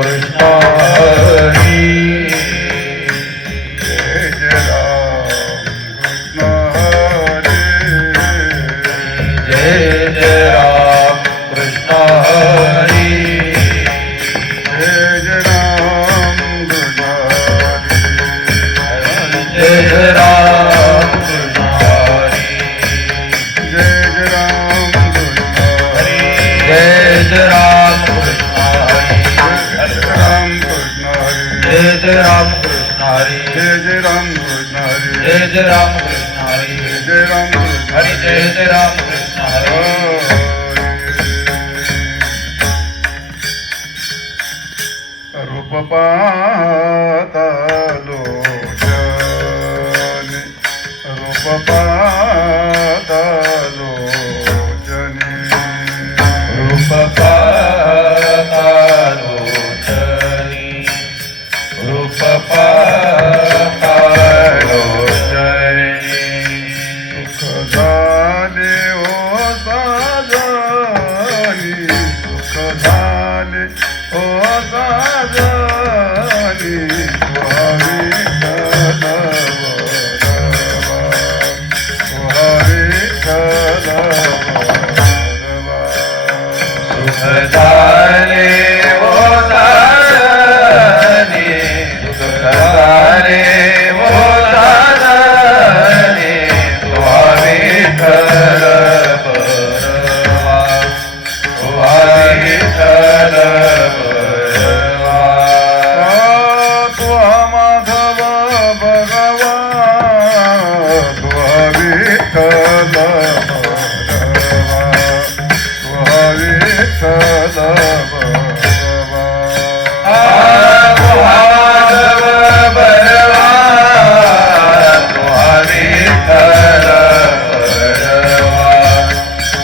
कृष्ण हरी जय जय राम कृष्ण हरी जय राम जय जय राम कृष्ण हरी जय राम जय जय राम कृष्ण हरी जय जय राम कृष्ण हरी जय राम कृष्ण हरी जय जय राम कृष्ण हरी जय राम हरि जय जय राम कृष्ण हरी रूप पाहता लोचने रूप पाहता लोचने रूप पाहता लोचनी रूप पाहता लोचनी सुख झाले ओ साजनी सुख झाले ओ साजनी तुहारी सुख झाले ओ साजनी सुख झाले ओ साजनी तुहा विठ्ठल परवा तुहा विठ्ठल परवा तुहा माधव भगवा तुहा विठ्ठल भगवा तुहा विठ्ठल भगवा माधव बरवा तुहा विठ्ठल परवा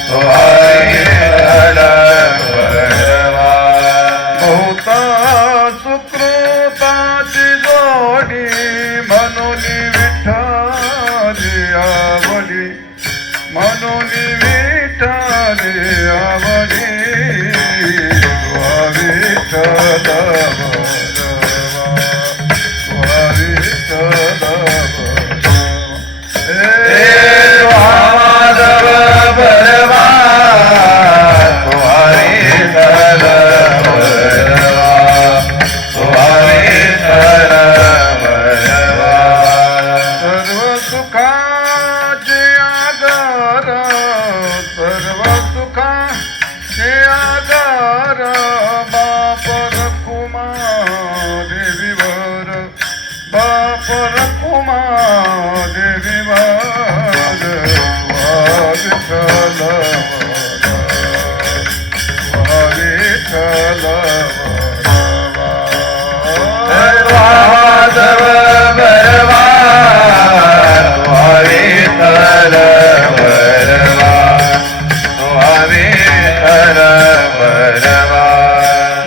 तुहा विठ्ठल परवा बहुता सुकृताची जोडी म्हणून विठ्ठली आवडी म्हणून विठ्ठली आवडी तुहा विठ्ठल भगवा तुहा विठ्ठल भगवा माधव बरवा तुहा विठ्ठल बरवा तुहा विठ्ठल बरवा सर्व सुखाचे आगार सर्व सुखाचे आगार बापर कुमा देवीवर बापर कुमा देवीवर विठ्ठल विठ्ठल माधव बरवा तुहा विठ्ठल बरवा तुहा विठ्ठल बरवा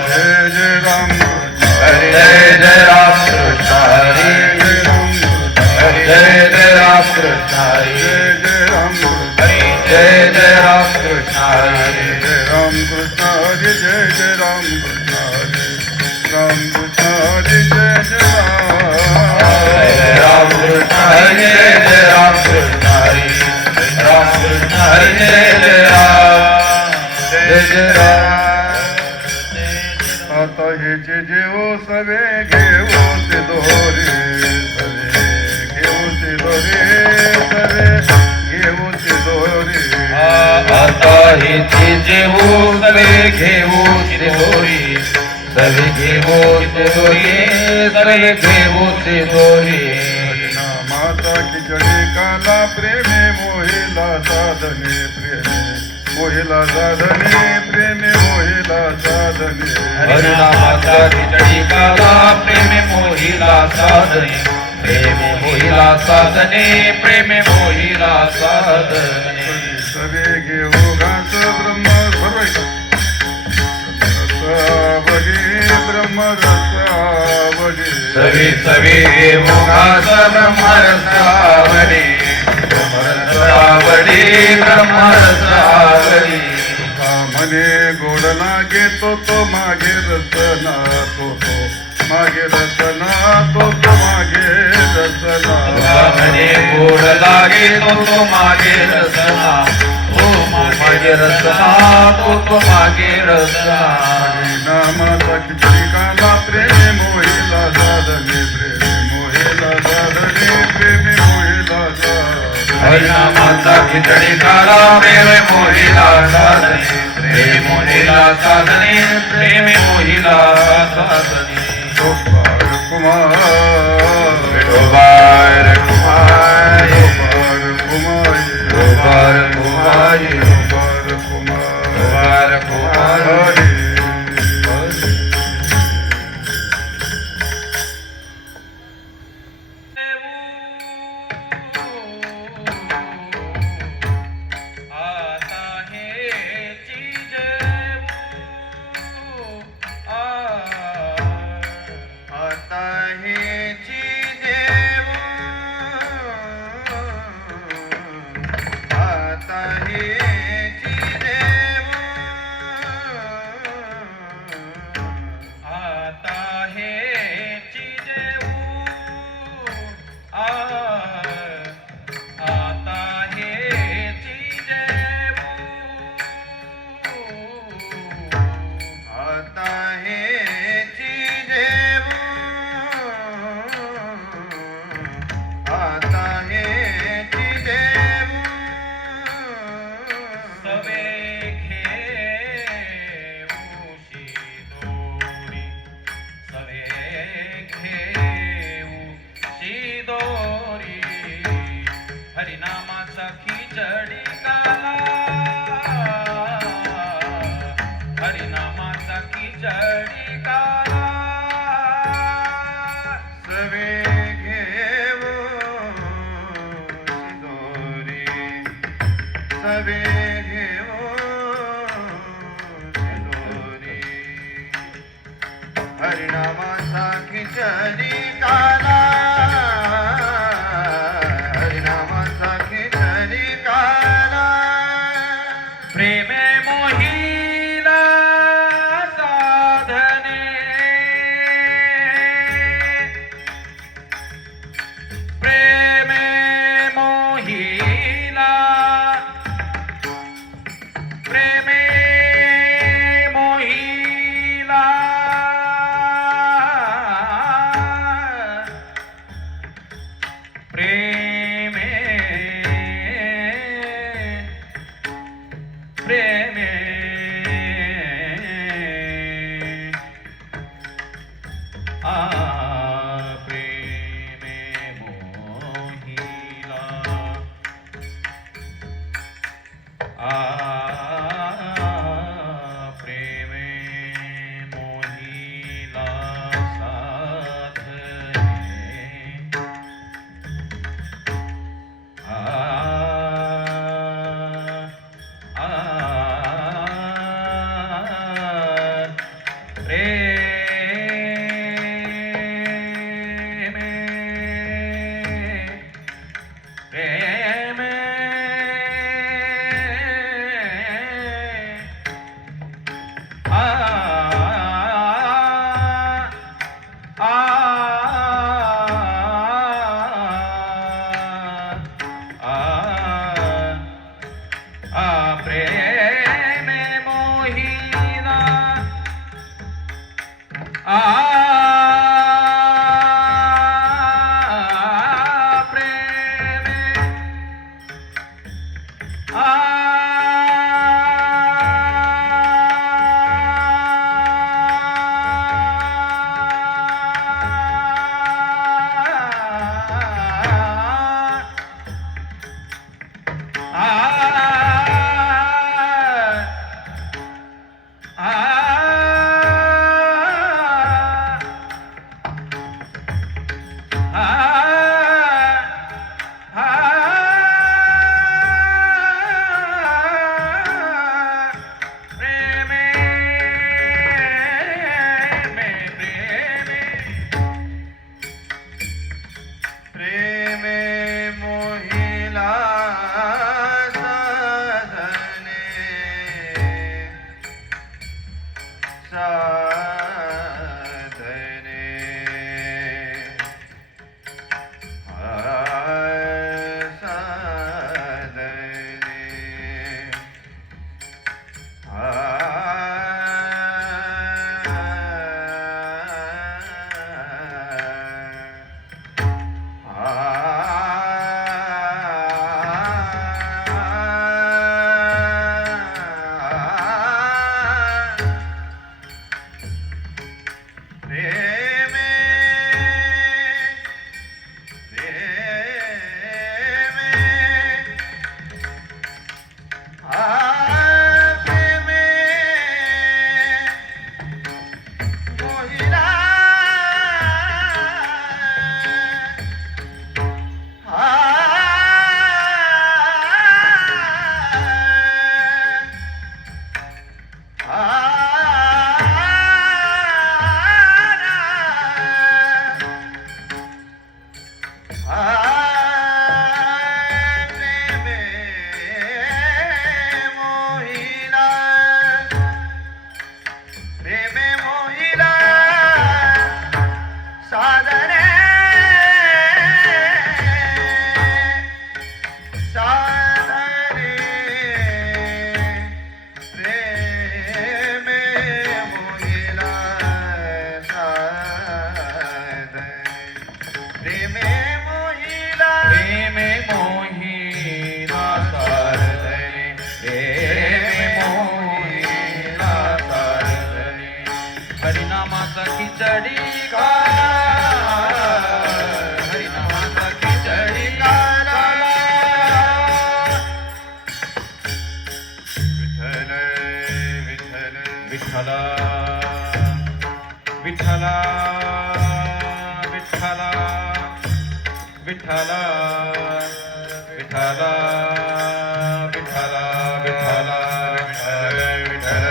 जय जय राम हरि जय जय राम कृष्ण हरि हरि जय जय राम कृष्ण हरि जय राम हरि जय जय राम कृष्ण हरि जय राम कृष्ण हरे जय जय राम कृष्ण हरे राम कृष्ण हरे जय जय राम कृष्ण हरि जय जय राम कृष्ण हरि राम कृष्ण हरि जय जय राम जय जय राम आता हेचे जेवो सवे घेऊ ते दोरे सवे घेऊ ते दोरे सवे घेऊ ते दोरे आता हिची जेवू सवे घेऊ ते दोरी सवे घेऊ ते दोरी सवे घेऊ ते दोरी माता खिचडी काला प्रेमे मोहिला साधने प्रेमे मोहिला साधने प्रेमे मोहिला साधने हरिनामाचा खिचडी काला प्रेमे मोहिला साधने प्रेमे मोहिला साधने प्रेमे मोहिला साधने सवे घेऊ घास ब्रह्म रसावली ब्रह्म रसावली सवी सवी घेऊ घास ब्रह्मरसावली ब्रह्मरसावली ब्रह्मरसावली मने गोड लागे तो मागे रसना तो मागे रसना तो मागे रसना मने गोड लागे तो मागे रसना मागे रसना तो मागे रसना नामाचा खिचडी काला प्रेम मोहिला साधने प्रेम मोहिला साधने प्रेम मोहिला साधने हरिनामाचा खिचडी काला प्रेम मोहिला साधने प्रेम मोहिला साधने प्रेम मोहिला साधने गोपाळ कुमार विठोबार कुमार गोपाळ कुमार गोपाळ कुमार गोपाळ कुमार गोपाळ कुमार हरी हरिनामाचा खिचडी काला हरिनामाचा खिचडी काला सवे घेऊ शिदोरी सवे घेऊ शिदोरी हरिनामाचा खिचडी काला हरिनामाचा खिचडी काला प्रेमे मोहिला साधने प्रेमे मोहिला प्रेमे मोहिला प्रेमे प्रेमे प्रेमे मोहिला प्रेमे मोहिला साधने प्रेमे हरिनामाचा खिचडी खा, हरिनामाचा खिचडी खाला. विठ्ठल विठ्ठल विठ्ठल विठ्ठल विठ्ठल विठ्ठल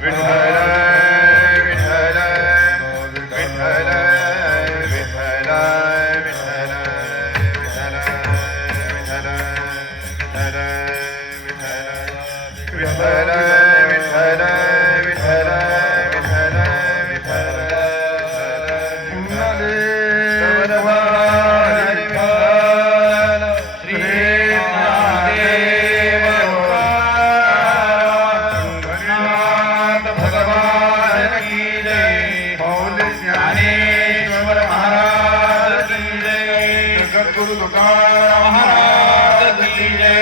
विठ्ठल गुरु तुकाराम महाराज की जय.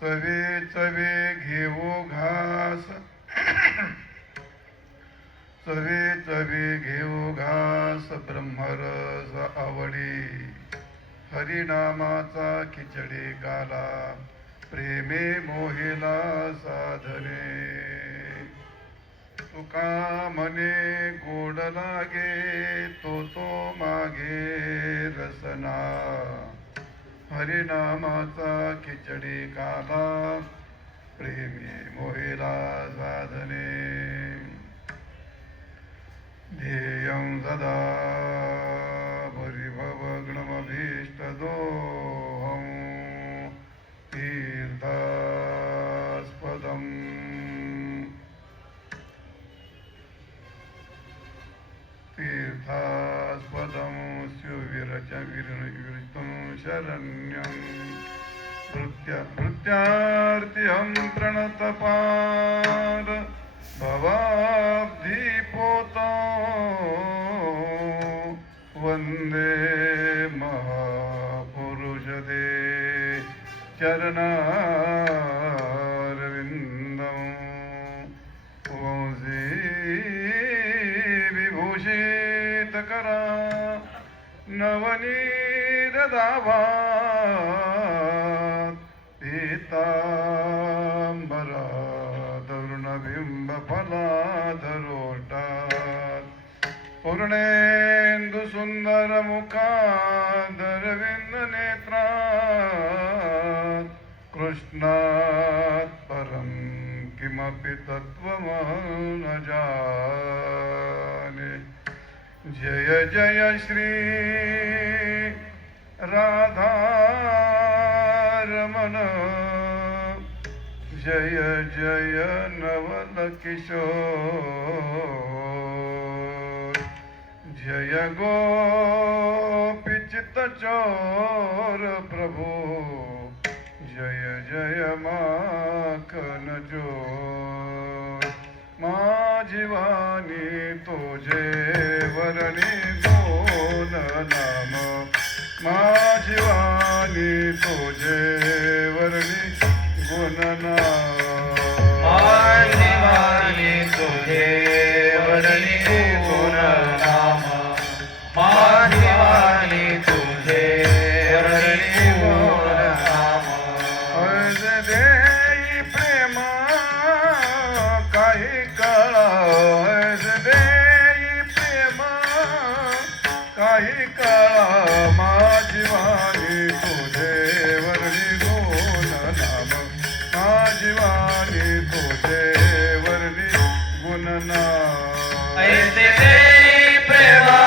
चवे चवे घेऊ घास, चवे चवे घेऊ घास, ब्रह्मरस आवडी, हरिनामाचा खिचडी गाला, प्रेमे मोहिला साधने. तुका म्हणे गोड लागे, तो मागे रसना, हरिनामाचा खिचडी काला, प्रेमी मोहिला साधने. ध्येयं सदा परिभवग्नमभीष्टदोहं, तीर्थास्पदम् तीर्थास्पदं स्युविरचं शरण्यं. भृत्यार्तिहं प्रणतपाद, भवाब्धिपोतो वन्दे महापुरुषते चरणारविन्दं. वंशी विभूषितकरा नवनीरदाभात्, पीताम्बरा तरुणबिम्बफलाधरोष्टात्, पूर्णेन्दु सुन्दरमुखादरविन्दनेत्रात्, कृष्णात् परं किमपि तत्त्वमहं न जाने. जय जय श्री राधारमण, जय जय नवल किशोर, जय गोपीचित चोर प्रभु, जय जय माखन जोर. माझी वाणी तुझे वरणी दोन नाम, माझी वाणी माझिवानी तुझे वर्णी गुणना माझिवानी तुझे वर्णी गुण नाम माझिवानी तुझे वर्णी गुण नाम अर्ज देई प्रेम काही काळ अर्ज देई प्रेम काही काळ माझिवानी तुझे वर्णी गुण नाम माझिवानी तुझे वर्णी गुण नाम ऐसे देई प्रेमा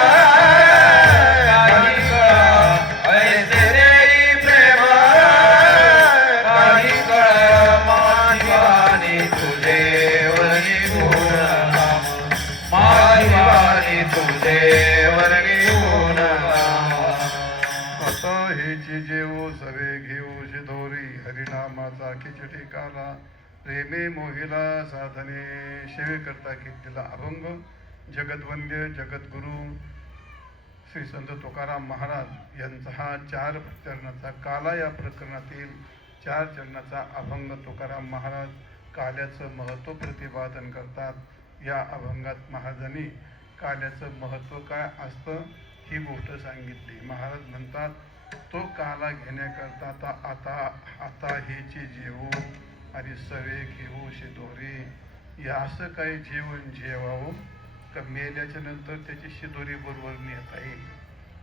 काही कळा ऐसे देई प्रेमा काही कळा माझिवानी तुझे वर्णी गुण नाम माझिवानी तुझे वर्णी गुण नाम आता हेची जेवू सवे घेऊ शिदोरी हरिनामाचा खिचडी काला प्रेमे मोहिला साधने सेवे करता घेतलेला अभंग जगद्वंद्य जगद्गुरु श्री संत तुकाराम महाराज यांचा हा 4 चरणाचा काला या प्रकरणातील 4 चरणाचा अभंग तुकाराम महाराज काल्याचं महत्त्व प्रतिपादन करतात. या अभंगात महाराजांनी काल्याचं महत्त्व काय असतं ही गोष्ट सांगितली. महाराज म्हणतात तो काला घेण्याकरता आता हेची जेवू आणि सवे घेऊ शिदोरी या असं काही जेवण जेवावं का मेल्याच्या नंतर त्याची शिदोरी बरोबर नेता येईल.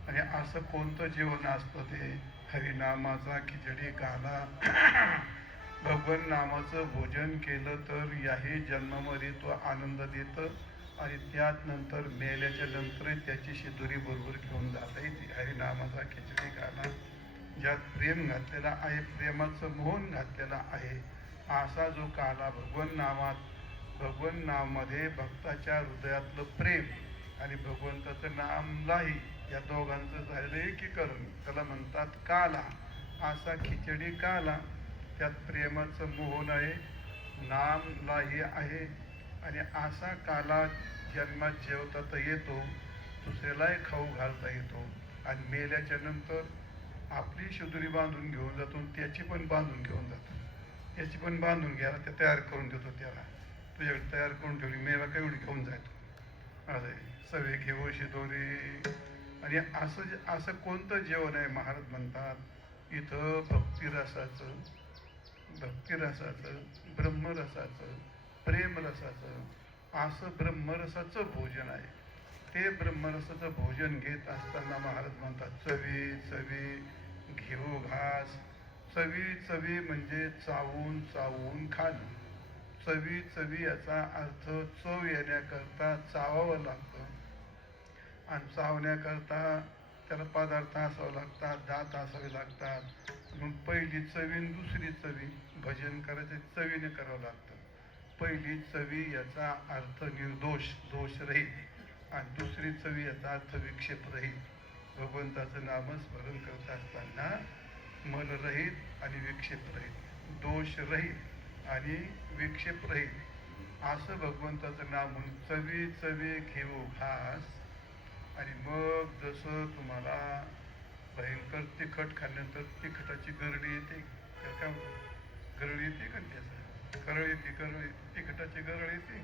आणि असं कोणतं जेवण असतं ते हरिनामाचा खिचडी काला भगवान नामाचं भोजन केलं तर याही जन्मामध्ये तो आनंद देतं आणि त्यात नंतर मेल्याच्या नंतर त्याची शिदोरी बरोबर घेऊन जाता येते. हरिनामाचा खिचडी काला ज्यात प्रेम घातलेला आहे प्रेमाचं मोहन घातलेला आहे असा जो काला भगवान नामामध्ये भक्ताच्या हृदयातलं प्रेम आणि भगवंताचं नामलाही या दोघांचं झालेलं एकीकरण त्याला म्हणतात काला. असा खिचडी काला त्यात प्रेमाचं मोहन आहे नामलाही आहे आणि असा काला जन्मात जेवता येतो दुसऱ्यालाही खाऊ घालता येतो आणि मेल्याच्या नंतर आपली शिदोरी बांधून घेऊन जातो त्याची पण बांधून घेऊन जातो. याची पण बांधून घ्यायला ते तयार करून देतो त्याला तुझ्याकडे तयार करून ठेवली मेला काय एवढी घेऊन जायतो अरे सवे घेऊ शिदोरी. आणि असं कोणतं जेवण आहे महाराज म्हणतात इथं भक्तिरसाचं ब्रह्मरसाचं प्रेमरसाचं असं ब्रह्मरसाचं भोजन आहे. ते ब्रह्मरसाचं भोजन घेत असताना महाराज म्हणतात चवी चवी घेऊ घास. चवी चवी म्हणजे चावून चावून खाणं. चवी चवी याचा अर्थ चव येण्याकरता चावावं लागतं आणि चावण्याकरता त्याला पदार्थ असावं लागतात दात असावे लागतात. मग पहिली चवी आणि दुसरी चवी भजन करायचं चवीने करावं लागतं. पहिली चवी याचा अर्थ निर्दोष दोष रहित आणि दुसरी चवी याचा अर्थ विक्षेप रहित. भगवंताचं नामस्मरण करत असताना मन रहित आणि विक्षेप रहित दोष रहित आणि विक्षेप रहित असं भगवंताचं नाम म्हणून चवी चवी घेऊ घास. आणि मग जसं तुम्हाला भयंकर तिखट खाल्ल्यानंतर तिखटाची गरडी येते काय गरड येते का त्याचं करळ येते तिखटाची गरळ येते.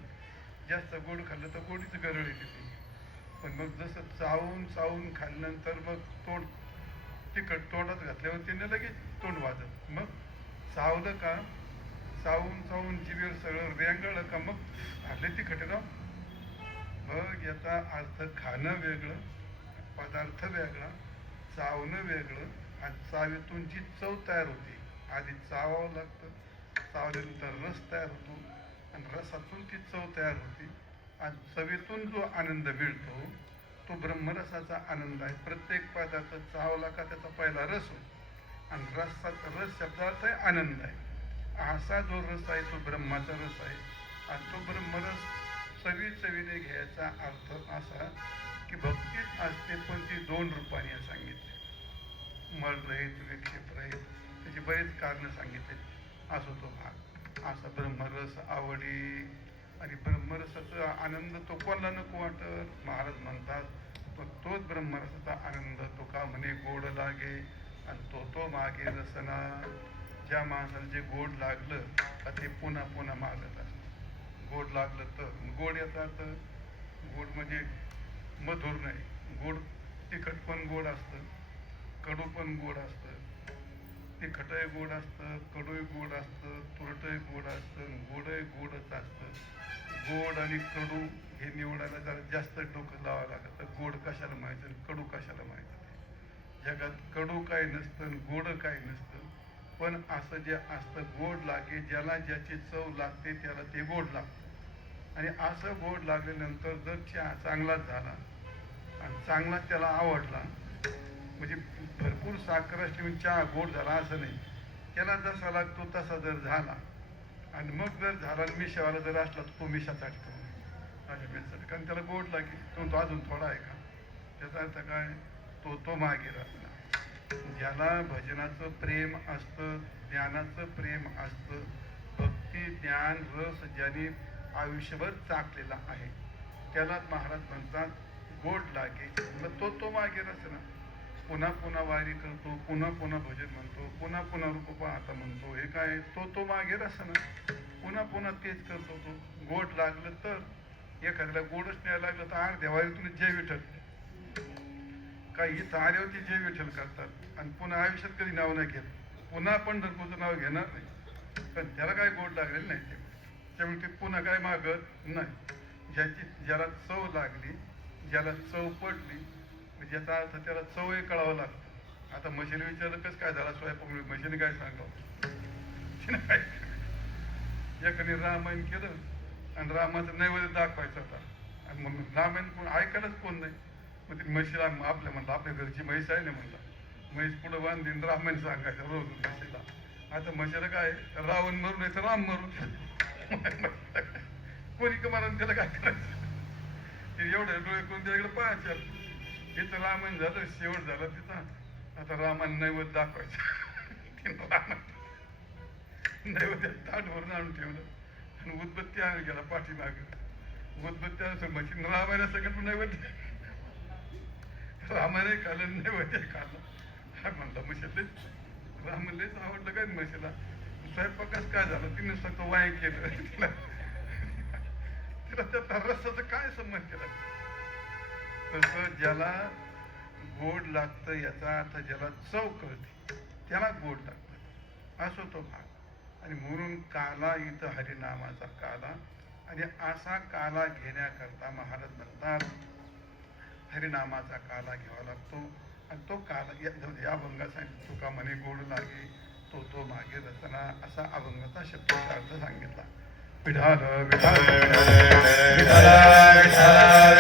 जास्त गोड खाल्लं तर गोडीच गरळ येते. पण मग जसं चावून चावून खाल्ल्यानंतर मग तिखट तोंडात घातल्यावर त्याने लगेच तोंड वाजत. मग चावलं का चावून चावून जिभेवर सगळं रेंगाळलं का मग खाल्ले तिखट ना. मग याचा अर्थ खाणं वेगळं पदार्थ वेगळा चावणं वेगळं आणि चावीतून जी चव तयार होते आधी चावावं लागतं चावल्यानंतर रस तयार होतो आणि रसातून ती चव तयार होते आणि चवीतून जो आनंद मिळतो तो ब्रह्मरसाचा आनंद आहे. प्रत्येक पदार्थ चावला का त्याचा पहिला रस होतो आणि रस शब्दार्थ आहे आनंद आहे. असा जो रस आहे तो ब्रह्माचा रस आहे आणि तो ब्रह्मरस चवीने घ्यायचा अर्थ असा की भक्तीच असते पण ती 2 रूपाने सांगितले. मळ रहित विक्षेप रहित त्याची बरेच कारणं सांगितले. असो तो भाग असा ब्रह्मरस आवडी आणि ब्रह्मरसाचा आनंद तो कोणाला नको वाटत. महाराज म्हणतात तोच ब्रह्मरसाचा आनंद तो का म्हणे गोड लागे आणि तो मागे रसना. ज्या माणसाला जे गोड लागलं का ते पुन्हा पुन्हा मागत असतं. गोड लागलं तर गोड याचा अर्थ गोड म्हणजे मधुर नाही. गोड तिखट पण गोड असतं, कडू पण गोड असतं. तिखटही गोड असतं, कडूही गोड असतं, तुरटही गोड असतं, गोडही गोडच असतं. गोड आणि कडू हे निवडायला जरा जास्त डोकं लावावं लागतं. गोड कशाला माहिती आणि कडू कशाला माहिती. जगात कडू काय नसतं आणि गोड काय नसतं. पण असं जे असतं गोड लागे, ज्याला ज्याची चव लागते त्याला ते गोड लागतं. आणि असं गोड लागल्यानंतर जर चहा चांगलाच झाला आणि चांगला त्याला आवडला, म्हणजे भरपूर साखर असली म्हणजे चहा गोड झाला असं नाही. त्याला जसा लागतो तसा जर झाला आणि मग जर झाला मिशावाला जर असला तर तो मिशासाठी मिळसाठी, कारण त्याला गोड लागेल. तो अजून थोडा आहे का, त्याचा अर्थ काय, तो मागे राहणार. ज्याला भजनाचं प्रेम असतं, ज्ञानाचं प्रेम असतं, भक्ती ज्ञान रस ज्याने आयुष्यभर चाकलेला आहे त्यालाच महाराज म्हणतात गोड लागे. मग तो मागे रचना. पुन्हा पुन्हा वारी करतो, पुन्हा पुन्हा भजन म्हणतो, पुन्हा पुन्हा रूप पाहता म्हणतो. हे काय, तो मागे रचना. पुन्हा पुन्हा तेच करतो. तो गोड लागलं तर, एखाद्याला गोडच नाही लागलं तर अर्ध्या वारीतून जय विठ्ठल, काही इथं आल्यावरती जय विठ्ठल करतात आणि पुन्हा आयुष्यात कधी नाव नाही घेत. पुन्हा पंढरपूरचं नाव घेणार नाही, पण त्याला काय गोड लागलेलं नाही. त्यामुळे ते पुन्हा काय मागत नाही. ज्याला चव लागली, ज्याला चव पडली, ज्याचा अर्थ त्याला चवही कळावं लागतं. आता म्हशीला विचारलं कसं काय झाला स्वयंपाक, म्हशीने काय सांगावं. एकाने रामायण केलं आणि रामाचं नैवेद्य दाखवायचं होता आणि मग रामायण कोण ऐकायलाच कोण नाही. मग ती म्हशीला आपल्या म्हणलं, आपल्या घरची म्हैस आहे ना म्हणलं, म्हैस पुढं बांधून रामायण सांगायचं रोज म्हशीला. आता म्हशीला काय, रावण मरून नाही तर राम मरून, कोणी का मारून त्याला काय करायचं. ते एवढे डोळे करून त्याच्याकडे पाहायचं. इथं रामायण झालं, शेवट झाला तिचा. आता रामायण नैवेद्य दाखवायचं. तिनं रामायण नैवेद्य ताट भरून आणून ठेवलं आणि उदबत्ती आणून गेला पाठीमागे. उदबत्ती आणून म्हशीनं रामायण सगळं नैवेद्य, रामायण खाल्लं नैवेद्य खाल्लं. काय म्हणलं म्हशीले, रामायणलेच आवडलं काय म्हशीला. स्वयंपाकच काय झालं, तिने स्वतः वाय केलं. तिला त्या रसाचा काय संबंध केला. तसं ज्याला गोड लागतं याचा अर्थ ज्याला चव कळते त्याला गोड लागतं, असो तो भाग. आणि म्हणून काला इथं हरिनामाचा काला. आणि असा काला घेण्याकरता महाराज म्हणतात हरिनामाचा काला घ्यावा लागतो. आणि तो काला या अभंगाचा तुका म्हणे गोड लागे, तो मागे रचना, असा अभंगाचा शब्दाचा अर्थ सांगितला. विठाल विठाल विठाल विठाल विठाल.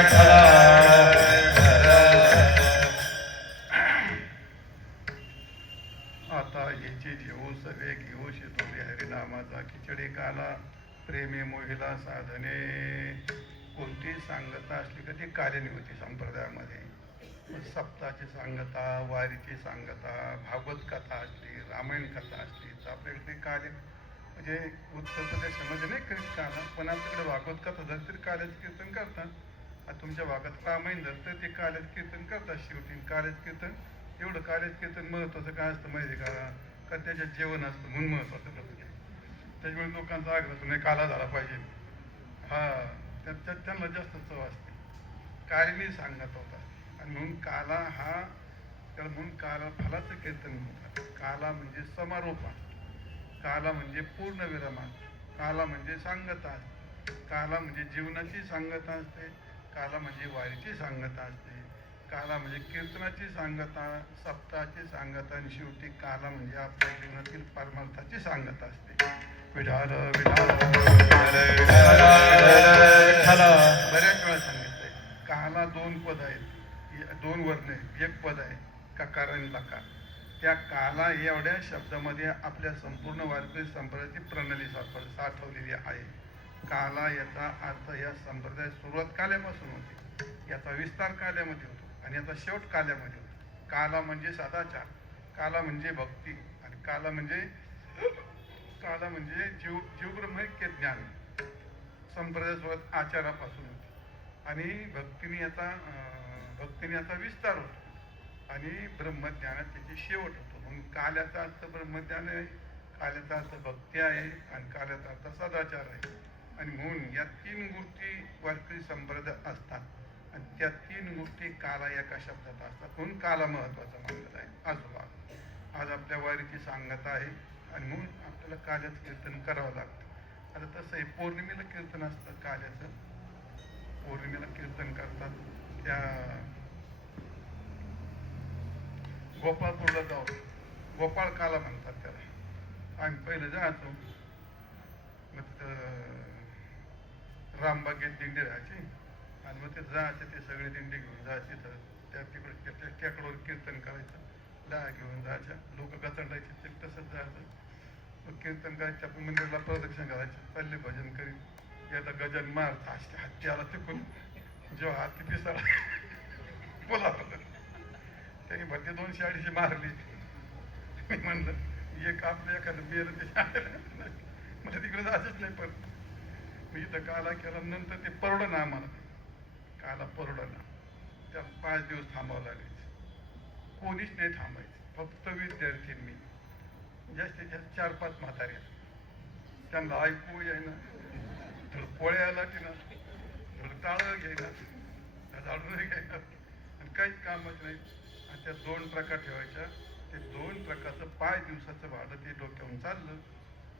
आता याची घेऊ सवे घेऊ शितोले हरिनामाचा खिचडी काला. प्रेमे मोहिला साधने. कोणती सांगता असली का ती काल्याने होती संप्रदायामध्ये. सप्ताची सांगता, वारीची सांगता, भागवत कथा असली, रामायण कथा असली तर आपल्याकडे काले म्हणजे उत्तर प्रदेशामध्ये नाही करीत काला, पण आपल्याकडे भागवत कथा झाली तरी काल्याचं कीर्तन करतात. आता तुमच्या भागात रामायण झालं तर ते काल्याचं कीर्तन करतात. शेवटी काल्याचं कीर्तन, एवढं काल्याचं कीर्तन महत्वाचं काय असतं माहिती का, कारण त्याच्यात जेवण असतं म्हणून महत्वाचं नसतं. त्याच्यामुळे लोकांचा आग्रह नाही काला झाला पाहिजे. हा, त्याच्यात त्यांना जास्त चव असते. कालीने सांगत होता आणि म्हणून काला हा, त्याला म्हणून काला फलाचं कीर्तन म्हणतात. काला म्हणजे समारोपा, काला म्हणजे पूर्ण विरामा, काला म्हणजे सांगता असते, काला म्हणजे जीवनाची सांगता असते, काला म्हणजे वारीची सांगता असते, काला म्हणजे कीर्तनाची सांगता, सप्ताहाची सांगता आणि शेवटी काला म्हणजे आपल्या जीवनातील परमार्थाची सांगता असते. विठाल विठाल. बऱ्याच वेळा सांगितलंय काला दोन पद आहेत, दोन वर्ण आहेत. एक पद आहे ककार आणि लकार. त्या काला एवढ्या शब्दामध्ये आपल्या संपूर्ण वारकरी संप्रदायाची प्रणाली साठवलेली आहे. काला याचा अर्थ या संप्रदायात सुरुवात काल्यापासून होते, याचा विस्तार काल्यामध्ये होतो आणि याचा शेवट काल्यामध्ये होतो. काला म्हणजे सदाचार, काला म्हणजे भक्ती आणि काला म्हणजे जीवब्रह्मैक्य ज्ञान. संप्रदाय सुरुवात आचारापासून होते आणि भक्तीने याचा विस्तार होतो आणि ब्रह्मज्ञानात त्याची शेवट होतो. म्हणून काल्याचा अर्थ ब्रह्मज्ञान आहे, काल्याचा अर्थ भक्ती आहे आणि काल्याचा अर्थ सदाचार आहे. आणि म्हणून या 3 गोष्टी वारकरी संप्रदायात असतात आणि त्या 3 गोष्टी काला एका शब्दात असतात. म्हणून काला महत्वाचा मानलेला आहे. आजोबा आज आपल्या वारीची सांगता आहे आणि म्हणून आपल्याला काल्याचं कीर्तन करावं लागतं. आता तसं आहे, पौर्णिमेला कीर्तन असतं काल्याचं, पौर्णिमेला कीर्तन करतात. त्या गोपाळपूरला जाऊ, गोपाळ काला म्हणतात त्याला. आम्ही पहिलं जायचो, मग तिथं रामबागेत दिंडी राहायची आणि मग ते जायचे, ते सगळे दिंडी घेऊन जायचे तर त्या तिकडे त्या टेकडावर कीर्तन करायचं, डाळ घेऊन जायच्या, लोक गचंडायचे, ते तसंच जायचं. मग कीर्तन करायचं, आपण मंदिराला प्रदक्षिण करायचं, चालले भजन करीत याचा गजन मार हत्ती आला तिकून, जेव्हा हत्ती पिसाळा बोला त्यांनी भरती 200-250 मारली. मी म्हणलं एक आपलं एखादं मेलं ते मला तिकडे जायचंच नाही. पण मी इथं काला केला, नंतर ते परवडं ना आम्हाला, काला परवडं ना, त्या 5 दिवस थांबावं लागायचं. कोणीच नाही थांबायचं, फक्त विद्यार्थ्यांनी, जास्तीत जास्त 4-5 म्हातारे, त्यांना ऐकू येईना, थोडं पोळ्या आला की ना, थोडं टाळं घ्यायला, झाडून घ्यायला आणि काहीच कामच नाही. आणि त्या 2 प्रकार ठेवायच्या. ते 2 प्रकारचं 5 दिवसाचं भाडं ते डोक्यावरून चाललं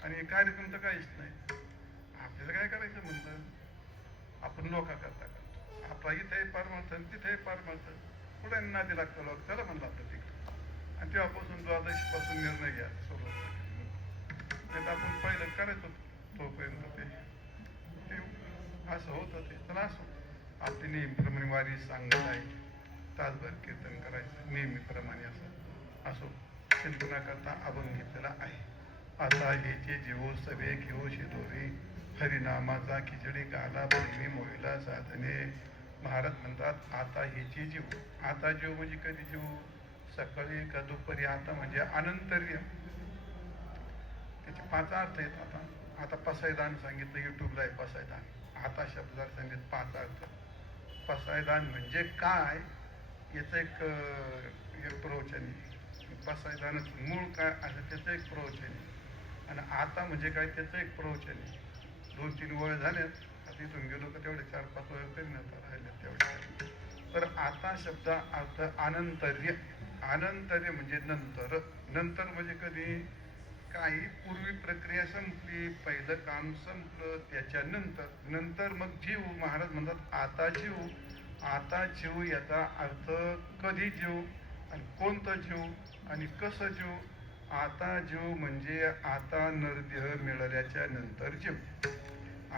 आणि कार्यक्रम तर काहीच नाही. आपल्याला काय करायचं म्हणलं, आपण लोकांकरता करतो, आपला इथेही पारमार्थ तिथेही पारमार्थ, पुढे नादी लागतं लोक, चला म्हणलं आपलं तिकडं. आणि तेव्हापासून द्वादशीपासून निर्णय घ्या सोडवत नाही. आपण पहिलं करायचो तोपर्यंत ते असं होतं. ते चला असो, आपली नेहमीप्रमाणे वारी सांगत आहे, तासभर कीर्तन करायचं नेहमीप्रमाणे असो. चिंतना करता अभंग घेतलेला आहे. आता हेचे जीव सवे घेऊ शिदोरी, हरिनामाचा खिचडी गाला बहिणी मोहिला साधने. महाराज म्हणतात आता हेचे जीव. आता जीव म्हणजे कधी जीव, सकाळी का दुपारी. आता म्हणजे अनंतर्य, त्याचे 5 अर्थ आहेत. आता पसायदान सांगितलं, युट्यूबला आहे पसायदान. आता शब्दाला सांगितलं 5 अर्थ. पसायदान म्हणजे काय याचं एक प्रवचन आहे. पसायदानाचं मूळ काय असं त्याचं एक प्रवचन आहे आणि आता म्हणजे काय त्याचं एक प्रवचन आहे. 2-3 ओळ झाल्यात. आता इथून गेलो का तेवढे 4-5 ओळ तरी नव्हता राहिले तेवढे. तर आता शब्द अर्थ अनंतर्य. अनंतर्य म्हणजे नंतर. नंतर म्हणजे कधी, काही पूर्वी प्रक्रिया संपली, पहिलं काम संपलं, त्याच्यानंतर नंतर मग जीव. महाराज म्हणतात आता जीव. आता जीव याचा अर्थ कधी जीव आणि कोणतं जीव आणि कसं जीव. आता जीव म्हणजे आता नरदेह मिळाल्याच्या नंतर जीव.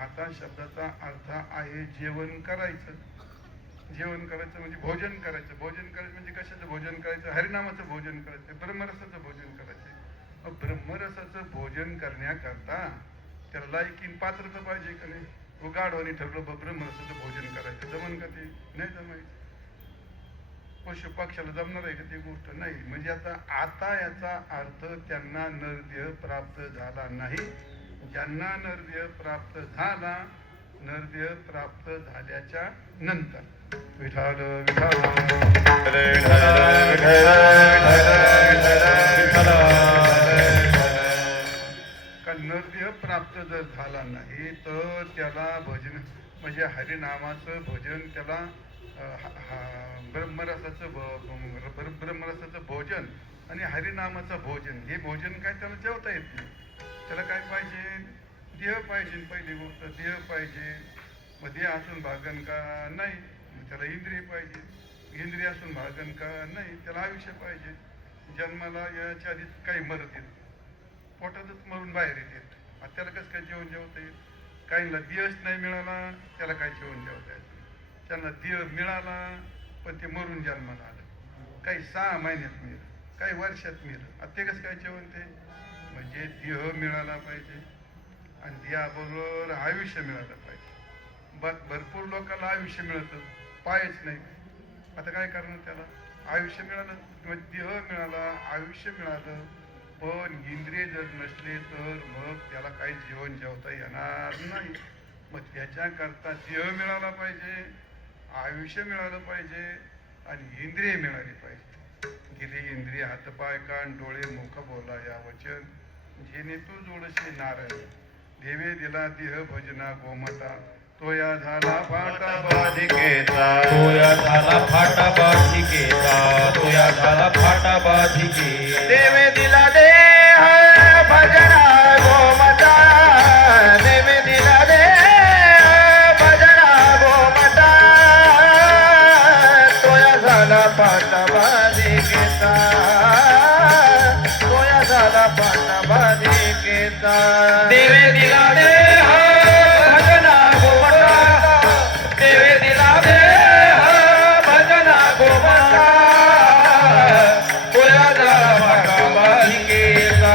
आता शब्दाचा अर्थ आहे जेवण करायचं. जेवण करायचं म्हणजे भोजन करायचं. भोजन करायचं म्हणजे कशाचं भोजन करायचं, हरिनामाचं भोजन करायचं, ब्रह्मरसाचं भोजन करायचं. मग ब्रह्मरसाचं भोजन करण्याकरता त्याला लायकीन पात्रता पाहिजे का नाही. गाढवानी ठरलं ब्रह्मरसाचं भोजन करायचं, जमन का ते नाही जमायचं. पशु पक्षाला जमणार आहे का ती गोष्ट नाही. म्हणजे आता याचा अर्थ त्यांना नरदेह प्राप्त झाला नाही. ज्यांना नरदेह प्राप्त झाला, नरदेह प्राप्त झाल्याच्या नंतर विठाल विठाल का नरदेह प्राप्त जर झाला नाही तर त्याला भजन म्हणजे हरिनामाचं भजन, त्याला ब्रह्मरसाचं भोजन आणि हरिनामाचं भोजन, हे भोजन काय त्याला जेवता येत नाही. त्याला काय पाहिजे, देह पाहिजे. पहिली गोष्ट देह पाहिजे. मग देह असून भागन का नाही, त्याला इंद्रिय पाहिजे. इंद्रिय असून भागन का नाही, त्याला आयुष्य पाहिजे. जन्माला याच्या आधी काही मरत येत, पोटातच मरून बाहेर येते. त्याला कसं काय जेवण जेवता येईल. काहींना देहच नाही मिळाला, त्याला काय जेवण जेवता येत. त्यांना देह मिळाला पण ते मरून जन्माला आलं. काही 6 महिन्यात मिळलं, काही वर्षात मिळलं. ते कसं काय जेवण ते. म्हणजे देह मिळाला पाहिजे आणि देहाबरोबर आयुष्य मिळालं पाहिजे. भरपूर लोकांना आयुष्य मिळतं, पायच नाही. आता काय करणार त्याला. आयुष्य मिळालं म्हणजे देह मिळाला, आयुष्य मिळालं, पण इंद्रिय जर नसले तर मग त्याला काही जीवन जेवता येणार नाही. मग त्याच्याकरता देह मिळाला पाहिजे, आयुष्य मिळालं पाहिजे आणि इंद्रिय मिळाली पाहिजे. गेली इंद्रिय हातपाय कान डोळे मुख बोला या वचन जेणे तू जोडशी नारायण देवे दिला देह भजना गोमता तो या झाला फाटा बाधिकेचा तोया झाला फाटा बाधिकेचा तोया झाला फाटा बाधिके देवे दिला देह भजना गोमता देवे दिला देह भजना गोमता तोया झाला पाटा बाधिकेचा तोया झाला पाटा बाधिकेचा देवे दिला देह भजना गोमता देवे दिला देह भजना गोमता तोया झाला फाटा बाधिकेचा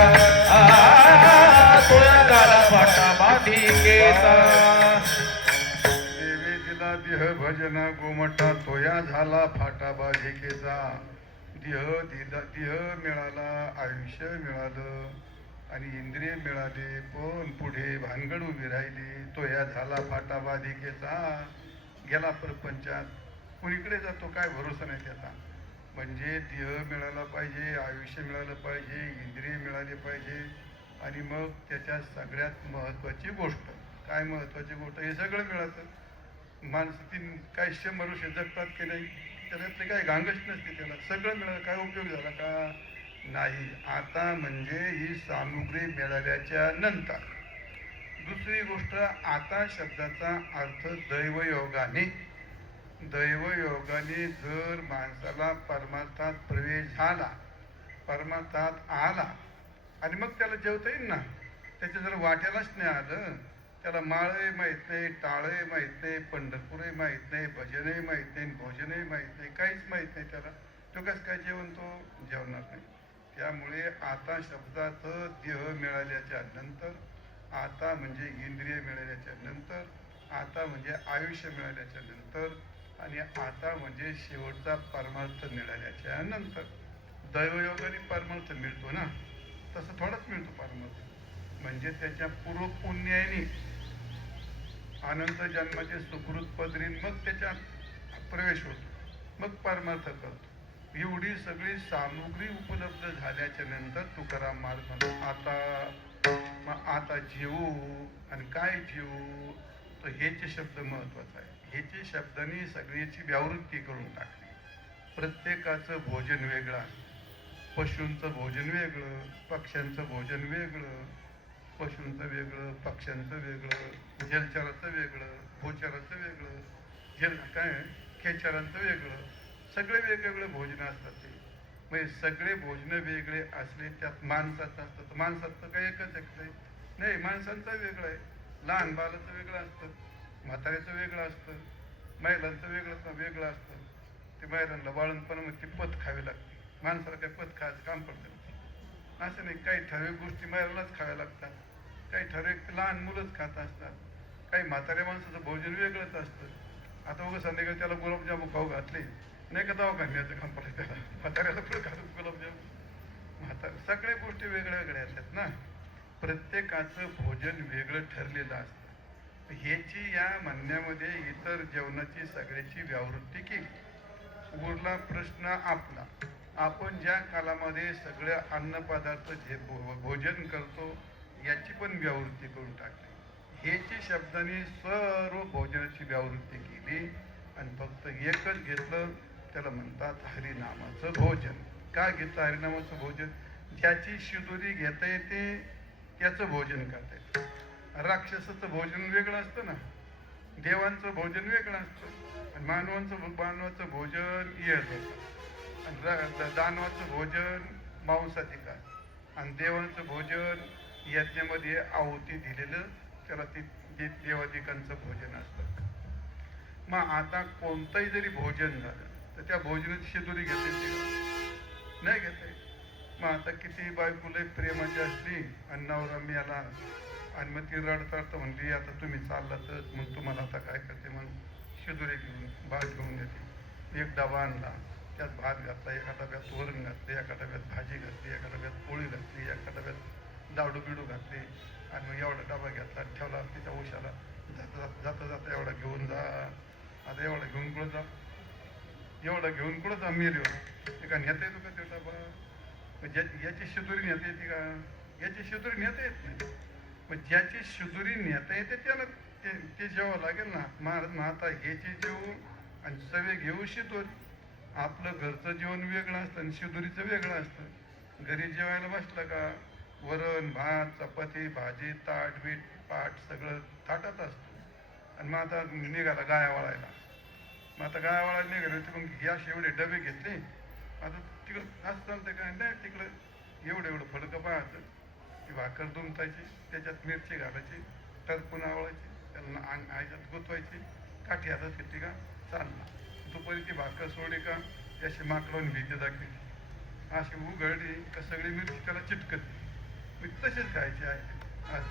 तोया झाला फाटा बाधिकेचा देवे दिला देह भजना गोमटा तोया झाला फाटा बाधिकेचा देह मिळाला आयुष्य मिळालं आणि इंद्रिय मिळाले पण पुढे भानगड उभी राहिली तो या झाला फाटा बाधिकेचा गेला प्रपंचात कुणीकडे जातो काय भरोसा नाही त्याचा म्हणजे देह मिळाला पाहिजे आयुष्य मिळालं पाहिजे इंद्रिय मिळाले पाहिजे आणि मग त्याच्या सगळ्यात महत्त्वाची गोष्ट काय महत्त्वाची गोष्ट हे सगळं मिळालं माणसं ती काय 100 मनुष्य जगतात की नाही त्याच्यातले काय गांगच नसते त्याला सगळं मिळालं काय उपयोग झाला का नाही आता म्हणजे ही सामुग्री मिळाल्याच्या नंतर दुसरी गोष्ट आता शब्दाचा अर्थ दैवयोगाने जर माणसाला परमार्थात प्रवेश झाला परमार्थात आला आणि मग त्याला जेवता येईल ना त्याच्या जर वाट्यालाच नाही आलं त्याला माळही माहीत नाही टाळही माहीत नाही पंढरपूरही माहीत नाही भजनही माहीत नाही भोजनही माहीत नाही काहीच माहीत नाही त्याला तो कसं काय जेवण तो जेवणार नाही त्यामुळे आता शब्दात देह मिळाल्याच्या नंतर आता म्हणजे इंद्रिय मिळाल्याच्या नंतर आता म्हणजे आयुष्य मिळाल्याच्या नंतर आणि आता म्हणजे शेवटचा परमार्थ मिळाल्याच्या नंतर दैवयोगाने परमार्थ मिळतो ना तसं थोडाच मिळतो परमार्थ म्हणजे त्याच्या पूर्व पुण्याने अनंत जन्माचे सुकृत पदरीन मग त्याच्यात प्रवेश होतो मग परमार्थ करतो एवढी सगळी सामुग्री उपलब्ध झाल्याच्या नंतर तुकाराम महाराज म्हणतो आता जेवू आणि काय जेवू तर हेचे शब्द महत्वाचा आहे हेचे शब्दांनी सगळ्याची व्यावृत्ती करून टाकली प्रत्येकाचं भोजन वेगळं पशूंचं भोजन वेगळं पक्ष्यांचं भोजन वेगळं पशूंचं वेगळं पक्ष्यांचं वेगळं जलचराचं वेगळं भूचराचं वेगळं काय खेचरांचं वेगळं सगळे वेगवेगळे भोजनं असतात ते म्हणजे सगळे भोजनं वेगळे असले त्यात माणसाचं असतं तर माणसाचं काही एकच आहे नाही माणसांचं वेगळं आहे लहान बालाचं वेगळं असतं म्हाताऱ्याचं वेगळं असतं महिलांचं वेगळं असतं ते महिलांना बाळणपणामध्ये ती पत खावी लागते माणसाला काही पत खायचं काम पडतं असं नाही काही ठराविक गोष्टी महिलांनाच खाव्या लागतात काही ठराविक लहान मुलंच खात असतात काही म्हाताऱ्या माणसाचं भोजन वेगळंच असतं आता उगा संध्याकाळी त्याला गुलाबजामुन खाऊ घातले नाही का दवाखान्याचं काम पडलं त्याला म्हाताऱ्याला पुढे घालून गुलाबजामुन म्हातारे सगळ्या गोष्टी वेगळ्या वेगळ्या असतात ना प्रत्येकाचं भोजन वेगळं ठरलेलं असतं ह्याची या म्हणण्यामध्ये इतर जेवणाची सगळ्याची व्यावृत्ती केली उरला प्रश्न आपला आपण ज्या कालामध्ये सगळे अन्नपदार्थ जे भोजन करतो याची पण व्यावृत्ती करून टाकली ह्याची शब्दाने सर्व भोजनाची व्यावृत्ती केली आणि फक्त एकच घेतलं त्याला म्हणतात हरिनामाचं भोजन काय घेतलं हरिनामाचं भोजन ज्याची शिदोरी घेता येते त्याचं भोजन करता येते राक्षसाचं भोजन वेगळं असतं ना देवांचं भोजन वेगळं असतं आणि मानवाचं भोजन येत होतं आणि दानवाचं भोजन मांसाधिकार आणि देवांचं भोजन यज्ञामध्ये आहुती दिलेलं त्याला ते देवाधिकांचं भोजन असतं मग आता कोणतंही जरी भोजन झालं तर त्या भोजनाची शिदोरी घेता येते नाही घेता येत मग आता किती बायकोला प्रेमाची असली आणि नवरा मिळाला आणि मग ती रडतात म्हणली आता तुम्ही चाललातच मग तुम्हाला आता काय करते मग शिदोरी घेऊन भात घेऊन येते एक डबा आणला त्यात भात घातला एका डब्यात वरण घातले एका डब्यात भाजी घातली एका डब्यात पोळी घातली एका डब्यात लाडू बिडू घातले आणि मग एवढा डबा घेतला ठेवला तिच्या उशाला जाता जाता एवढा घेऊन जा आता एवढा घेऊन कुठं जा एवढा घेऊन कुठंच आम्ही ते का नेता येतो का ते डबा? याची शिदोरी नेता येते का? याची शिदोरी नेता येत नाही. मग ज्याची शिदोरी नेता येते त्याला ते जेवावं लागेल ना. महाराज आता ह्याची जेवू आणि सवे घेऊ शिदोरी. आपलं घरचं जेवण वेगळं असतं आणि शिदोरीचं वेगळं असतं. घरी जेवायला बसलं का वरण भात चपाती भाजी ताट बीट पाट सगळं ताटात असतं. आणि मग आता निघाला गाया वळायला. मग आता गाया वळायला निघाले होते. मग गॅस एवढे डबे घेतले. आता तिकडं असं चालतं काय नाही तिकडं एवढं फडकं पाहायचं. ती भाकर दुमतायची त्याच्यात मिरची घालायची टरपून आवळायची त्याला ह्याच्यात गुतवायची काठी हातात घेतली का चालला. दुपारी ती भाकर सोडली का त्याशी माकडून भीती दाखवली अशी उघडली का सगळी मिरची त्याला चिटकत. मी तसेच खायचे आहे. आज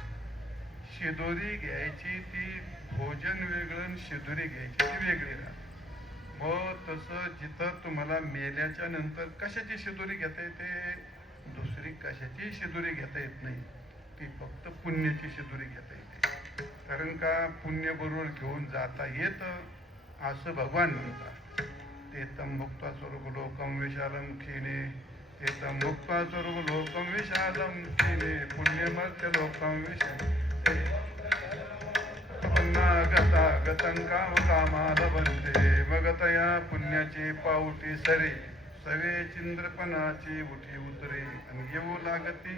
शिदोरी घ्यायची ती भोजन वेगळं आणि शिदोरी घ्यायची ती वेगळी राहते. मग तसं जिथं तुम्हाला मेल्याच्या नंतर कशाची शिदोरी घेता येते? दुसरी कशाची शिदोरी घेता येत नाही. ती फक्त पुण्याची शिदोरी घेता येते. कारण का पुण्य बरोबर घेऊन जाता येतं असं भगवान म्हणतात. ते तम मुक्ता स्वरूप लोकम विशालम क्षीणे ते तम मुक्ता स्वरूप लोकम विशालम क्षीणे पुण्यमर्त्य लोकम विशाल गता गतं काम कामाला बनते मग तया पुण्याची पावटी सरे सवे चिंद्रपणाची उठी उतरे आणि येऊ लागती.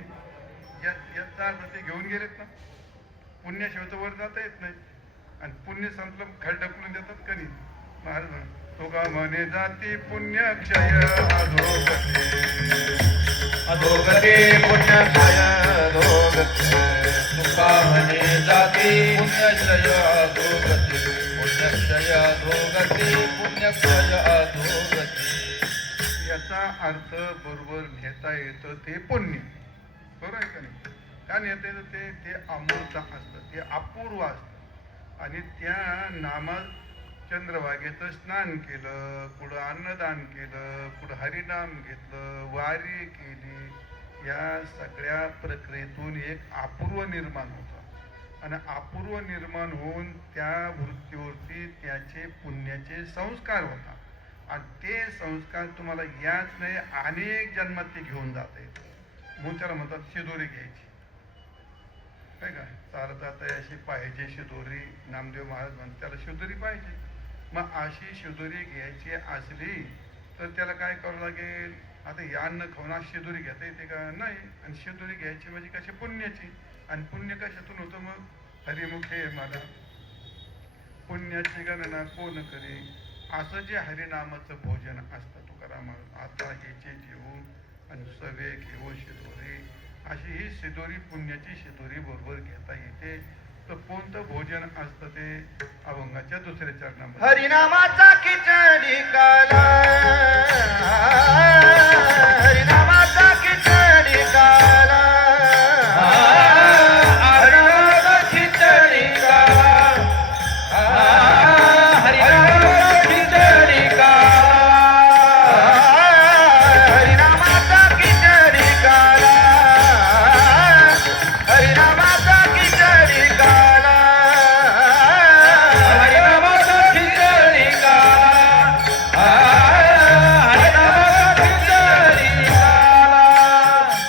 याचा अर्थ ते घेऊन गेलेत ना. पुण्याशिवाय तर वर जाता येत नाही. आणि पुण्य संपलं खाली ढकलून देतात कधी. महाराज तुका म्हणे जाती पुण्यक्षय अधोगती अधोगती पुण्यक्षय अधोगती तुका म्हणे जाती पुण्यक्षय अधोगती पुण्यक्षय अधोगती पुण्यक्षय अधोगती. याचा अर्थ बरोबर घेता येतं ते पुण्य. बरोबर आहे का नाही? का नेता येतं ते अमूर्त असतं ते अपूर्व असतं. आणि त्या नामात चंद्रभागेचं स्नान केलं पुढं अन्नदान केलं पुढं हरिनाम घेतलं वारी केली. या सगळ्या प्रक्रियेतून एक अपूर्व निर्माण होतं. आणि अपूर्व निर्माण होऊन त्या वृत्तीवरती त्याचे पुण्याचे संस्कार होतात. आणि ते संस्कार तुम्हाला याच नाही अनेक जन्मात ते घेऊन जाते. म्हणून त्याला म्हणतात शिदोरी घ्यायची. काय का चालतात अशी पाहिजे शिदोरी. नामदेव महाराज म्हणतात त्याला शिदोरी पाहिजे. मग अशी शिदोरी घ्यायची असली तर त्याला काय करावं लागेल? आता या अन्न खाऊन शिदोरी घेता येते का? नाही. आणि शिदोरी घ्यायची म्हणजे कशी पुण्याची. आणि पुण्य कशातून होतं? मग हरिमुखे मला पुण्याची गणना कोण करी. असं जे हरिनामाचं भोजन असतं तुकाराम आता ह्याचे जेवू आणि सवे घेऊ शिदोरी. अशी ही शिदोरी पुण्याची शिदोरी बरोबर घेता येते. तर कोणतं भोजन असतं ते अभंगाच्या दुसऱ्या चरणामध्ये हरिनामाचा खिचडी काला हरिनामाचा खिचडी काला हरिनामाचा खिचडी काला हरिनामाचा खिचडी काला हरिनामाचा खिचडी काला हरिनामाचा खिचडी काला हरिनामाचा खिचडी काला हरिनामाचा खिचडी काला.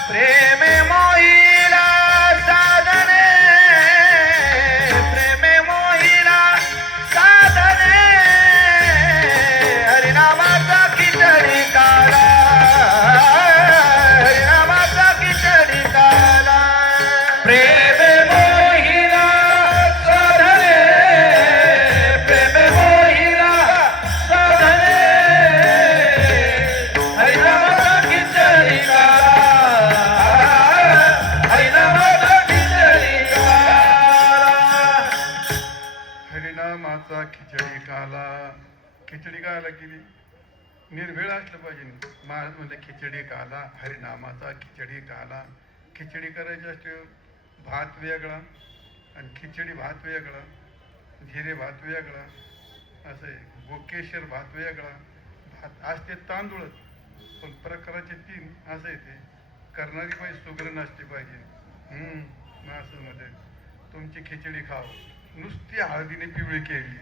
प्रेमे मोहिला साधने प्रेमे मोहिला साधने हरिनामाचा खिचडी काला हरिनामाचा खिचडी काला प्रेम मोहिला साधने प्रेम मोहिला साधने हरिनामाचा खिचडी काला हरिनामाचा खिचडी काला. हरिनामाचा खिचडी काला. खिचडी काला केली निर्भेळ असलं पाहिजे. महाराज म्हणजे खिचडी काला हरिनामाचा खिचडी काला. खिचडी करायची असते भात वेगळा आणि खिचडी भात वेगळा जिरे भात वेगळा असं आहे. गोकेशर भात वेगळा भात असते तांदूळच पण प्रकाराचे 3 असं आहे. ते करणारी पाहिजे सुगरण असली पाहिजे. मग असं मध्ये तुमची खिचडी खाव नुसती हळदीने पिवळी केली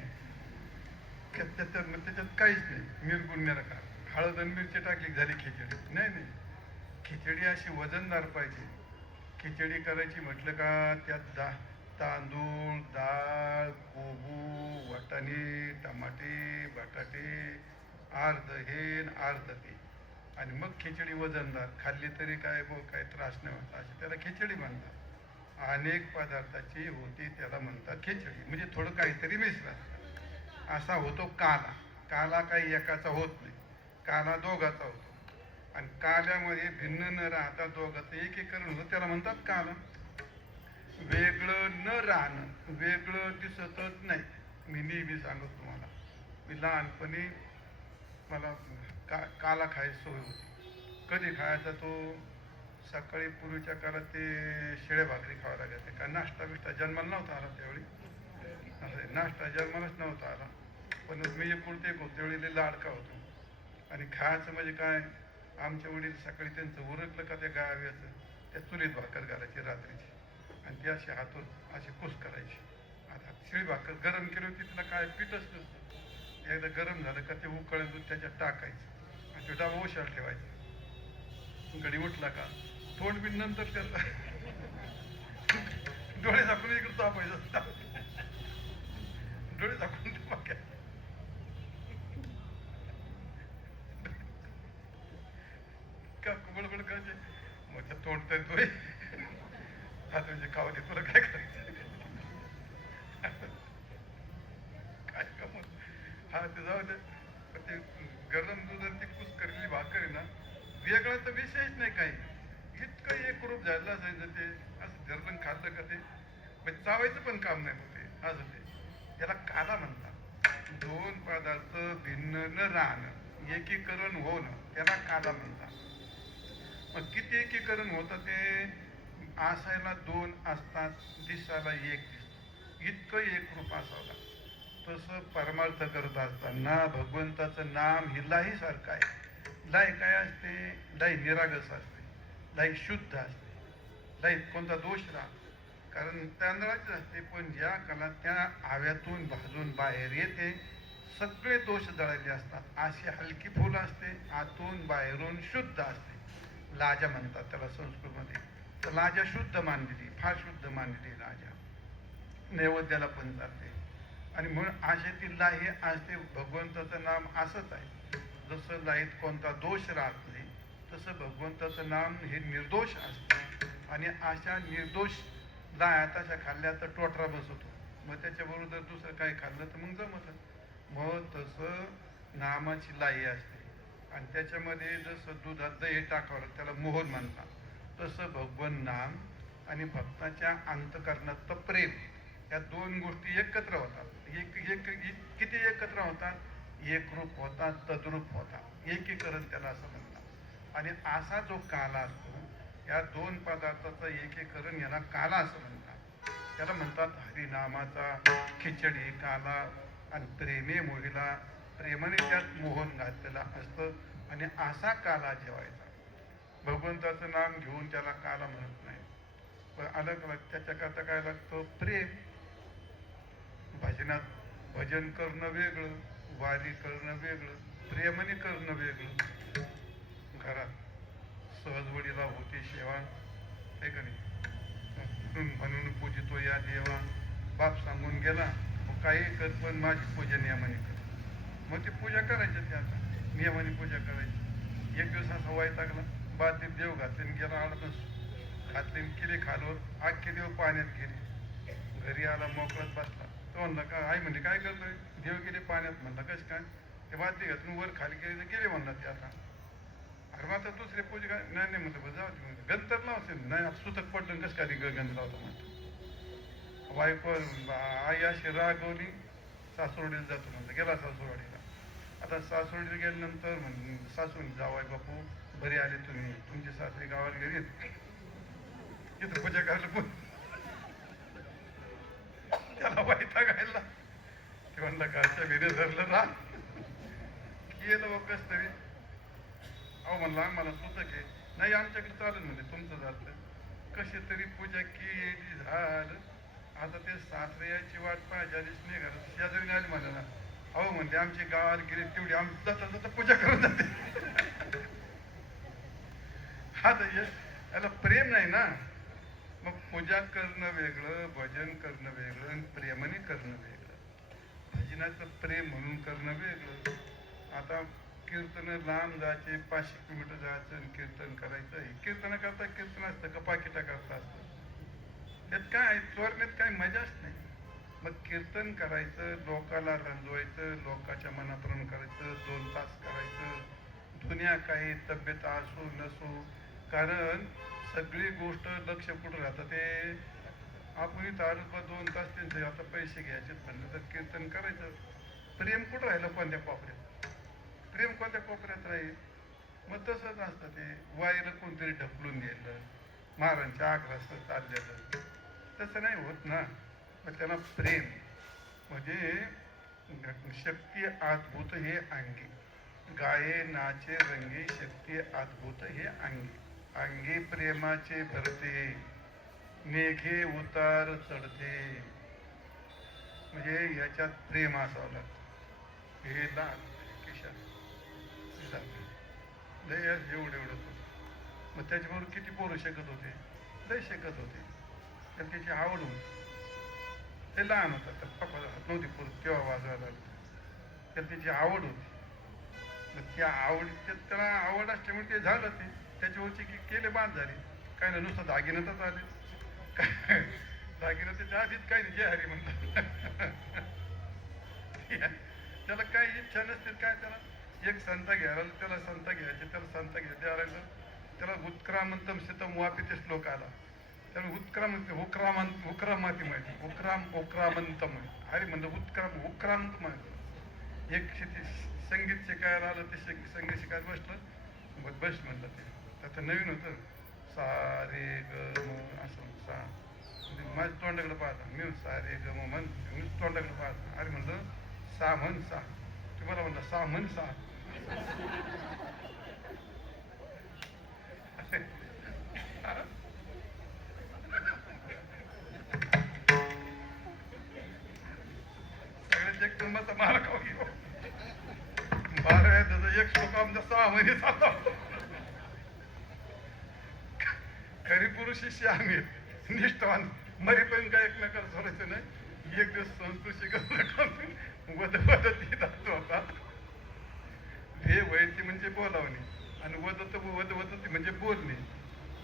त्याच्यात काहीच नाही, मिरगुण मिरका, हळद आणि मिरची टाकली झाली खिचडी. नाही नाही, खिचडी अशी वजनदार पाहिजे. खिचडी करायची म्हटलं का त्यात तांदूळ, डाळ, कोबू, वाटाणे, टमाटे, बटाटे, अर्ध हे न अर्ध ते, आणि मग खिचडी वजनदार खाल्ली तरी काय काही त्रास नाही होत, अशी त्याला खिचडी म्हणतात. अनेक पदार्थाची होती त्याला म्हणतात खिचडी, म्हणजे थोडं काहीतरी मिश्रण. असा होतो काला. काला काही एकाचा होत नाही, काला दोघाचा होतो. आणि काल्यामध्ये भिन्न न राहता दोघाचं एकीकरण होतं, त्याला म्हणतात काला. वेगळं न राहणं, वेगळं दिसतच नाही. मी नेहमी सांगतो तुम्हाला, मी लहानपणी मला काला खायची सवय होती. कधी खायचा तो, सकाळी पूर्वीच्या काळात ते शेळ्या भाकरी खावा लागायचे, का नाश्ता बिष्टा जन्माला नव्हता आला त्यावेळी, असं नाश्ता जन्मालाच नव्हता आला. पण मी एकुलते एक होतो त्यावेळी लाडका होतो. आणि खायचं म्हणजे काय, आमच्या वडील सकाळी त्यांचं उरकलं का त्या गाव्याचं त्या चुलीत भाकर घालायची रात्रीची, आणि ती अशी हातून अशी कुस करायची. आता शिळी भाकर गरम केली होती, तिला काय पीठच नसतं. एकदा गरम झालं का ते उकळून दूध त्याच्यात टाकायचं आणि तो डबा उशाला ठेवायचा. गडी उठला का तोंड बिन नंतर त्याला डोळे झाकून इकडे तापायचं, डोळे झाकून ते बाक्या का बडबड करायचे. मग त्या तोंड तर तोय आता म्हणजे खावा दे, तुला काय करायचं काय का मग. हा ते जाऊ दे, ते गरम दूध आणि ती कुस करलेली भाकर आहे ना, वेगळा तर विषयच नाही काही. इतकं एक रूप झालं असायचं ते, असं जरलं खाल्लं का ते म्हणजे चावायचं पण काम नाही होते, असं ते याला काला म्हणतात. दोन पदार्थ भिन्न न राहणं, एकीकरण होणं, त्याला काला म्हणतात. मग किती एकीकरण होतं ते, असायला दोन असतात, दिसायला एक दिसतं, इतकं एक रूप असावं. तसं परमार्थ करत असताना भगवंताचं नाम ही लाहीसारखं आहे. लाई काय असते, लाई निरागस असते, लाई शुद्ध असते, लाईत कोणता दोष राहत, कारण तांदळाची असते, पण ज्या काळात त्या आव्यातून भाजून बाहेर येते सगळे दोष जळाले असतात. अशी हलकी फुल असते, आतून बाहेरून शुद्ध असते. लाजा म्हणतात त्याला संस्कृतमध्ये. तर लाजा शुद्ध मानलेली, फार शुद्ध मानलेली लाजा, नैवेद्याला पण जाते. आणि म्हणून अशी ती लाही असते. भगवंताचं नाम असंच आहे, जसं लाहीत कोणता दोष राहत नाही तसं भगवंताचं नाम हे निर्दोष असतं. आणि अशा निर्दोष लाह्या तशा खाल्ल्या तर टोटरा बसवतो, मग त्याच्याबरोबर जर दुसरं काही खाल्लं तर मग जमतं. मग तसं नामाची लाई असते, आणि त्याच्यामध्ये जसं दुधात दही टाकावं त्याला मोहन म्हणतात, तसं भगवन नाम आणि भक्ताच्या अंतकरणात प्रेम, या दोन गोष्टी एकत्र होतात. किती एकत्र होतात, एकरूप होतात, तद्रूप होतात, एकीकरण त्याला असं म्हणतात. आणि असा जो काला असतो, या दोन पदार्थाचं एकीकरण याला काला असं म्हणतात. त्याला म्हणतात हरिनामाचा खिचडी काला, आणि प्रेमे मोहिला, प्रेमाने त्यात मोहन घातलेला असतं. आणि असा काला जेवायचा. भगवंताचं नाम घेऊन त्याला काला म्हणत नाही, पण अलग अलग त्याच्याकरता काय लागतं, प्रेम. भजनात भजन करणं वेगळं, वारी करणं वेगळं, प्रेमाने करणं वेगळं. घरात सहजवडीला होती सेवा, आहे का नाही, म्हणून पूजितो या देवा, बाप सांगून गेला मग काही कर पण माझी पूजा नियमाने कर. मग ती पूजा करायची, ते आता नियमाने पूजा करायची. एक दिवस असा वैतागला, बादलीत देव घातले गेला, आडतच घातले केले खालवर, आग केली व पाण्यात गेली. घरी आला मोकळत बसला, तो म्हणला का आई म्हणजे काय करतोय, देव गेले पाण्यात. म्हणला कसं काय, ते बादली घातून वर खाली गेले तर गेले म्हणला ते. आता अरे मग आता दुसरे पूजा काय, नाही नाही म्हणतो जाऊ दे, म्हणतो गंतर लावते, नाही सुतक पडलं कसं काय गंध लावतो म्हणतो. बायको आई अशी रागवली, सासुरवाडीला जातो म्हणतो, गेला सासुरवाडीला. आता सासुरवाडीला गेल्यानंतर सासून जावाय बापू बरे आले तुम्ही, तुमचे सासरे गावाला गेले, तिथं पूजा करायला पण त्याला वैतागायला. ते म्हणलं घरच्या घरी धरलं ना गेलं बघ कस तरी. अहो म्हणलं आम्हाला सुतक आहे, नाही आमच्याकडे चालेल म्हणजे तुमचं झालं. कशी तरी पूजा केली झालं. आता ते सासरे याची वाट पाहिजे, निघालं शेजारी आली मला ना, अहो म्हणते आमची गावाला गेली तेवढी आमची जाता जाता पूजा करून जाते. हा तर याला प्रेम नाही ना. मग पूजा करणं वेगळं, भजन करणं वेगळं आणि प्रेमाने करणं वेगळं. भजनाचं प्रेम म्हणून करणं वेगळं. आता कीर्तन लांब जायचे, 500 किलोमीटर जायचं आणि कीर्तन करायचं. कीर्तन करता कीर्तन असतं का पाकिटा करता असतं. त्यात काय चोरण्यात काही मजाच नाही. मग कीर्तन करायचं, लोकाला रंजवायचं, लोकाच्या मनाप्रमाणे करायचं, 2 तास करायचं. दुनिया काही तब्येत असो नसो, कारण सगळी गोष्ट लक्ष कुठं राहतं ते आपण इथं आलो का 2 तास त्यांचे आता पैसे घ्यायचे म्हणलं तर कीर्तन करायचं. प्रेम कुठं राहिलं कोणत्या कोपऱ्यात? प्रेम कोणत्या कोपऱ्यात राहील? मग तसंच असतं ते. वाईला कोणतरी ढकलून गेलं, महाराजांच्या आग्रहाचं चाललेलं, तसं नाही होत ना. मग त्याला प्रेम म्हणजे शक्ती अद्भुत हे अंगी, गाये नाचे रंगी शक्ती अद्भुत हे अंगी. अंगी प्रेमाचे भरते, मेघे उतार चढते. म्हणजे याच्यात प्रेम असावं लागतं. हे लहान किशन लय एवढं होतं. मग त्याच्याबरोबर किती पोरं शकत होते? लय शकत होते. तर त्याची आवड होती. ते लहान होतं तर पप्पा नव्हती पोरं तेव्हा वाजवायला लागलं. तर त्याची आवड होती. मग त्या त्याला आवड असल्यामुळे ते झालं. ते त्याच्यावरची की केले बाद झाले. काय नाही नुसतं दागिन्यातच आले. काय दागिनं त्याच्या आधीच काही नाही जे हरी म्हणतात. त्याला काही इच्छा नसते काय. त्याला एक संत घ्यायला त्याला संत घ्यायचे, त्याला संत घ्यायला त्याला उत्क्रामंतम सितम वापिते श्लोक आला. त्याला उक्रामाती माहिती, उक्रामंतम अरे म्हणलं उक्रांत माहिती. एक संगीत शिकायला आलं ते संगीत शिकायला बसलं. बस म्हणलं ते आता नवीन होतं. सा रे ग म असं सा माझ्या तोंडाकडे पाहता मी सा रे ग म म्हण मी तोंडाकडे पाहता. अरे म्हणलं सा म्हण सा. तुम्हाला म्हणलं सा म्हण सा. सगळ्यात एक तुंबाचा मारा खाऊ घेऊ. 12 त्याचा एक श्लोक आमचा 6 महिने चालला. खरी पुरुष शिष्य आम्ही निष्ठावान मरीपर्यंत काय एकमेकाला सोडायचं नाही. एक दिवस संस्कृत शिकवलं वद होता. हे वयती म्हणजे बोलावणे आणि वदवती म्हणजे बोलणे.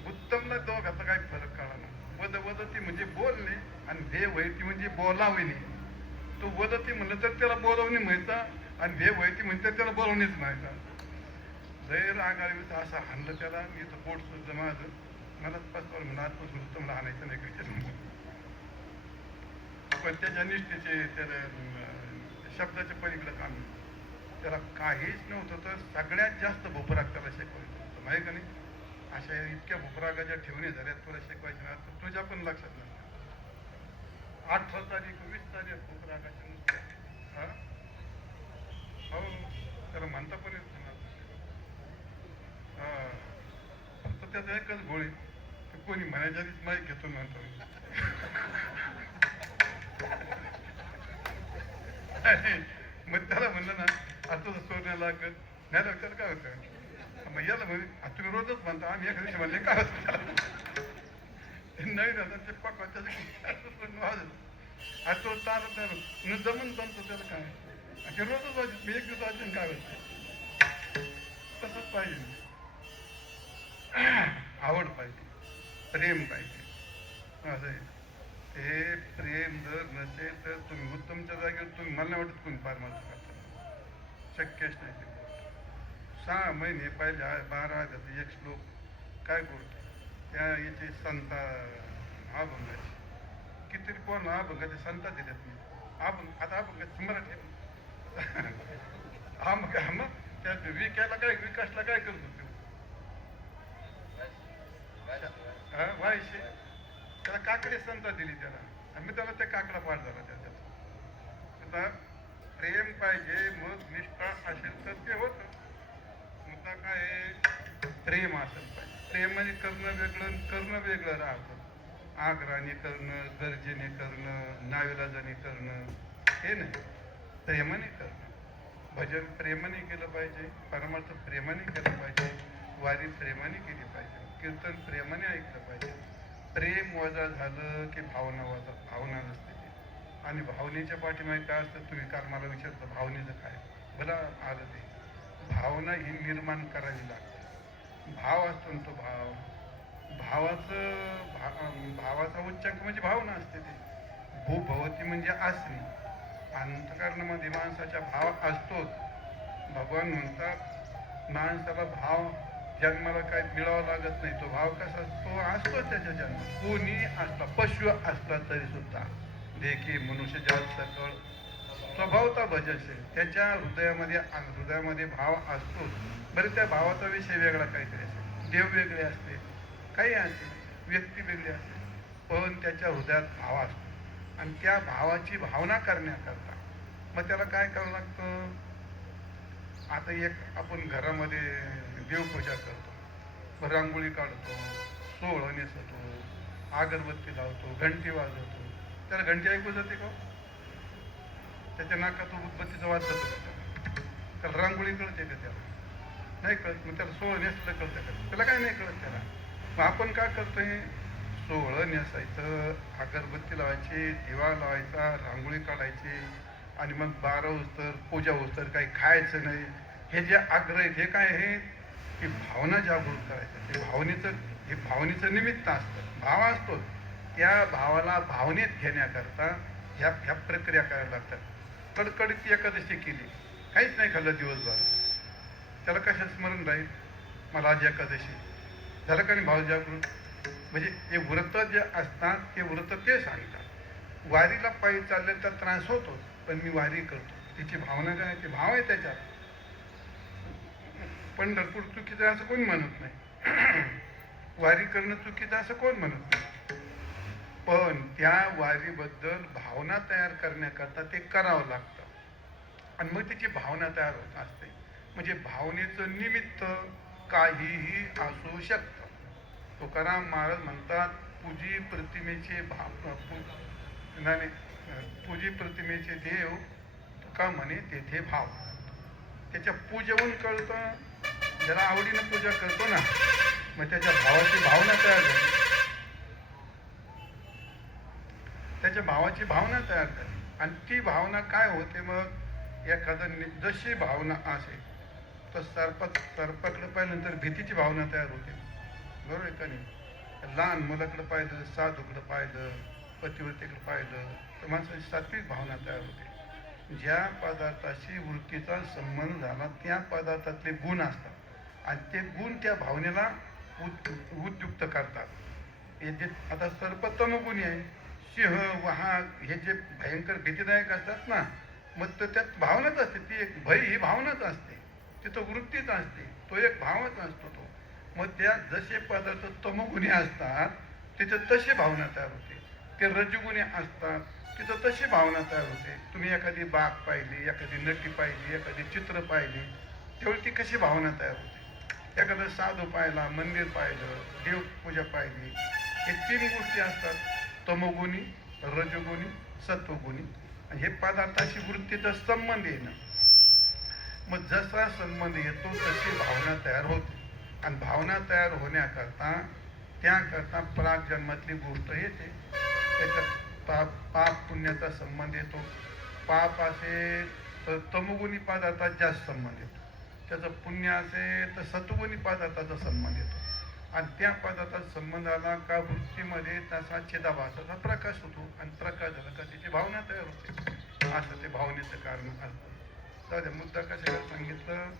उत्तमला दोघाचा काही फरक कळला ना. वदवती म्हणजे बोलणे आणि हे वयती म्हणजे बोलावणे. तो वदती म्हणलं तर त्याला बोलावणे माहिता आणि हे वयती म्हणजे त्याला बोलावणेच माहिता. लय राग आली असं हाणलं त्याला. मी तर पोट सुद्धा माझं मलाच पाचवर म्हणून आजपासून उत्तमला हाणायचं नाही काही. पण त्याच्या निष्ठेचे त्याला शब्दाच्या पलीकडे काम त्याला काहीच नव्हतं. तर सगळ्यात जास्त भूपराग त्याला शिकवायचं होतं माहिती का नाही. अशा इतक्या भूपरागाच्या ठेवणी झाल्यात तुला शिकवायच्या ना तर तुझ्या पण लक्षात नसतं. 18 तारीख 20 तारीख भूपरागाच्या नुसत्या. हा हो त्याला म्हणता पण येत ना. हा फक्त त्याचा एकच गोळी कोणी म्हणायच्या आधीच माहीत घेतो म्हणतो. मग त्याला म्हणलं ना आता सोडण्या लागत नाही लक्षात काय होतं. मग याला म्हणे तुम्ही रोजच म्हणता आम्ही एका दिवशी म्हणले काय होतं त्याला नाही झालं ते पक्का त्याचं आज तो चालत नाही जमून जमतो त्याला काय ते रोजच वाजत. मी एक दिवस वाजून काय होतं. तसंच पाहिजे. आवड पाहिजे, प्रेम पाहिजे. असं आहे. हे प्रेम जर नसेल तर तुम्ही उत्तमच्या जागेवर तुम्ही मला नाही वाटत कोणी फार मदत करता. शक्यच नाही ते. 6 महिने पहिले 12 एक श्लोक काय बोलतो त्या याचे संत अभंगाचे कितीतरी कोण अभंगाचे संत दिलेत. मी अभंग आता अभंगाचे मराठी हा मग त्या विकायला काय विकासला काय करतो तो व्हायचे. त्याला काकडे संत दिली त्याला आणि मी त्याला त्या काकडा पाठ झाला त्याच्यात. आता प्रेम पाहिजे मग निष्ठा असेल तर ते होतं. मुद्दा काय प्रेम असेल पाहिजे. प्रेमाने करणं वेगळं करणं वेगळं राहतं. आग्रहाने करणं, गरजेने करणं, नाविलाजाने करणं हे नाही. प्रेमाने करणं. भजन प्रेमाने केलं पाहिजे, परमार्थ प्रेमाने केलं पाहिजे, वारी प्रेमाने केली पाहिजे, कीर्तन प्रेमाने ऐकलं पाहिजे. प्रेम वजा झालं की भावना नसते ती. आणि भावनेच्या पाठीमागे काय असतं, तुम्ही काल मला विचारता भावनेचं काय, मला आलं ते. भावना ही निर्माण करावी लागते. भाव असतो ना, तो भावाचा उच्चांक म्हणजे भावना असते ती. भूभवती म्हणजे असणे. अंतःकरणामध्ये माणसाच्या भाव असतोच. भगवान म्हणतात माणसाला भाव जन्माला काय मिळावं लागत नाही. तो भाव कसा तो असतो त्याच्या जन्मात. कोणी असला, पशु असला तरी सुद्धा देखी मनुष्य जात सकळ स्वभावता भजनशील. त्याच्या हृदयामध्ये भाव असतोच. बरं, त्या भावाचा विषय वेगळा काहीतरी असेल, देव वेगळे असते, काही असेल, व्यक्ती वेगळी असेल, पण त्याच्या हृदयात भाव असतो. आणि त्या भावाची भावना करण्याकरता मग त्याला काय करावं लागतं. आता एक आपण घरामध्ये देवपूजा करतो, रांगोळी काढतो, सोहळं नेसवतो, अगरबत्ती लावतो, घंटी वाजवतो. त्याला घंटी ऐकू जाते का? त्याच्या नाकात उदबत्तीचा वाज जातो का? त्याला रांगोळी कळते का? त्याला नाही कळत. मग त्याला सोहळं नेसलं कळतं का? त्याला काय नाही कळत त्याला. मग आपण काय करतोय, सोहळं नेसायचं, अगरबत्ती लावायची, दिवा लावायचा, रांगोळी काढायची, आणि मग 12 उस्तर पूजा उस्तर काही खायचं नाही. हे जे आग्रह आहेत हे काय आहे की भावना जागृत करायचं. हे भावनेचं निमित्त असतं. भाव असतो, त्या भावाला भावनेत घेण्याकरता ह्या प्रक्रिया करायला लागतात. कडकडीत एकादशी केली, काहीच नाही खाल्लं दिवसभर, त्याला कशा स्मरण राहील, मला आज एकादशी झालं का नाही. भाव जागृत म्हणजे हे व्रत जे असतात ते व्रत ते सांगतात. वारीला पायी चालले तर त्रास होतो, पण मी वारी करतो, तिची भावना काय, ते भाव आहे त्याच्यात. पंढरपूर चुकीचं असं कोणी म्हणत नाही, वारी करणं चुकीचं असं कोण म्हणत नाही. पण त्या वारीबद्दल भावना तयार करण्याकरता ते करावं लागतं. आणि मग त्याची भावना तयार होत असते. म्हणजे भावनेचं निमित्त काहीही असू शकतं. तुकाराम महाराज म्हणतात, पूजी प्रतिमेचे पूजी प्रतिमेचे देव तुका म्हणे तेथे भाव. त्याच्या पूजेहून कळतं, ज्याला आवडीनं पूजा करतो ना, मग त्याच्या भावाची भावना तयार झाली. त्याच्या भावाची भावना तयार झाली. आणि ती भावना काय होते, मग एखादं जशी भावना असेल तर सर्पाकडे पाहिल्यानंतर भीतीची भावना तयार होते, बरोबर आहे का नाही. लहान मुलाकडे पाहिलं, साधूकडे पाहिलं, पतिव्रतेकडे पाहिलं तर माणसाची सात्विक भावना तयार होते. ज्या पदार्थाशी वृत्तीचा संबंध झाला त्या पदार्थातले गुण असतात आणि ते गुण त्या भावनेला उद्युक्त करतात. हे जे आता सर्प तमगुणी आहे, सिंह, वाघ हे जे भयंकर भीतीदायक असतात ना, मग तर त्यात भावनाच असते. ती एक भय ही भावनाच असते, तिथं वृत्तीच असते, तो एक भावच असतो तो. मग त्या जसे पदार्थ तमगुणी असतात तिथं तशी भावना तयार होते. ते रजगुणी असतात तिथं तशी भावना तयार होते. तुम्ही एखादी बाग पाहिली, एखादी नटी पाहिली, एखादी चित्र पाहिली, तेवढी ती कशी भावना तयार होते. एखादं साधू पाहिला, मंदिर पाहिलं, देवपूजा पाहिली, हे 3 गोष्टी असतात, तमोगुणी, रजगुणी, सत्वगुणी. आणि हे पदार्थाशी वृत्तीचा संबंध येणं. मग जसा संबंध येतो तशी भावना तयार होते. आणि भावना तयार होण्याकरता त्याकरता प्रागजन्मातली गोष्ट येते. त्याच्यात पाप पुण्याचा संबंध येतो. पाप असेल तर तमोगुणी पदार्थात जास्त संबंध येतो, त्याचं पुण्य असेल तर सत्वगुणी पदार्थाचा संबंध येतो. आणि त्या पदार्थाचा संबंध आला का वृत्तीमध्ये तसा चिदाभासाचा प्रकाश होतो. आणि प्रकाश झाला का त्याची भावना तयार होते. असं ते भावनेचं कारण असतं. तर मुद्दा कशाला सांगितलं,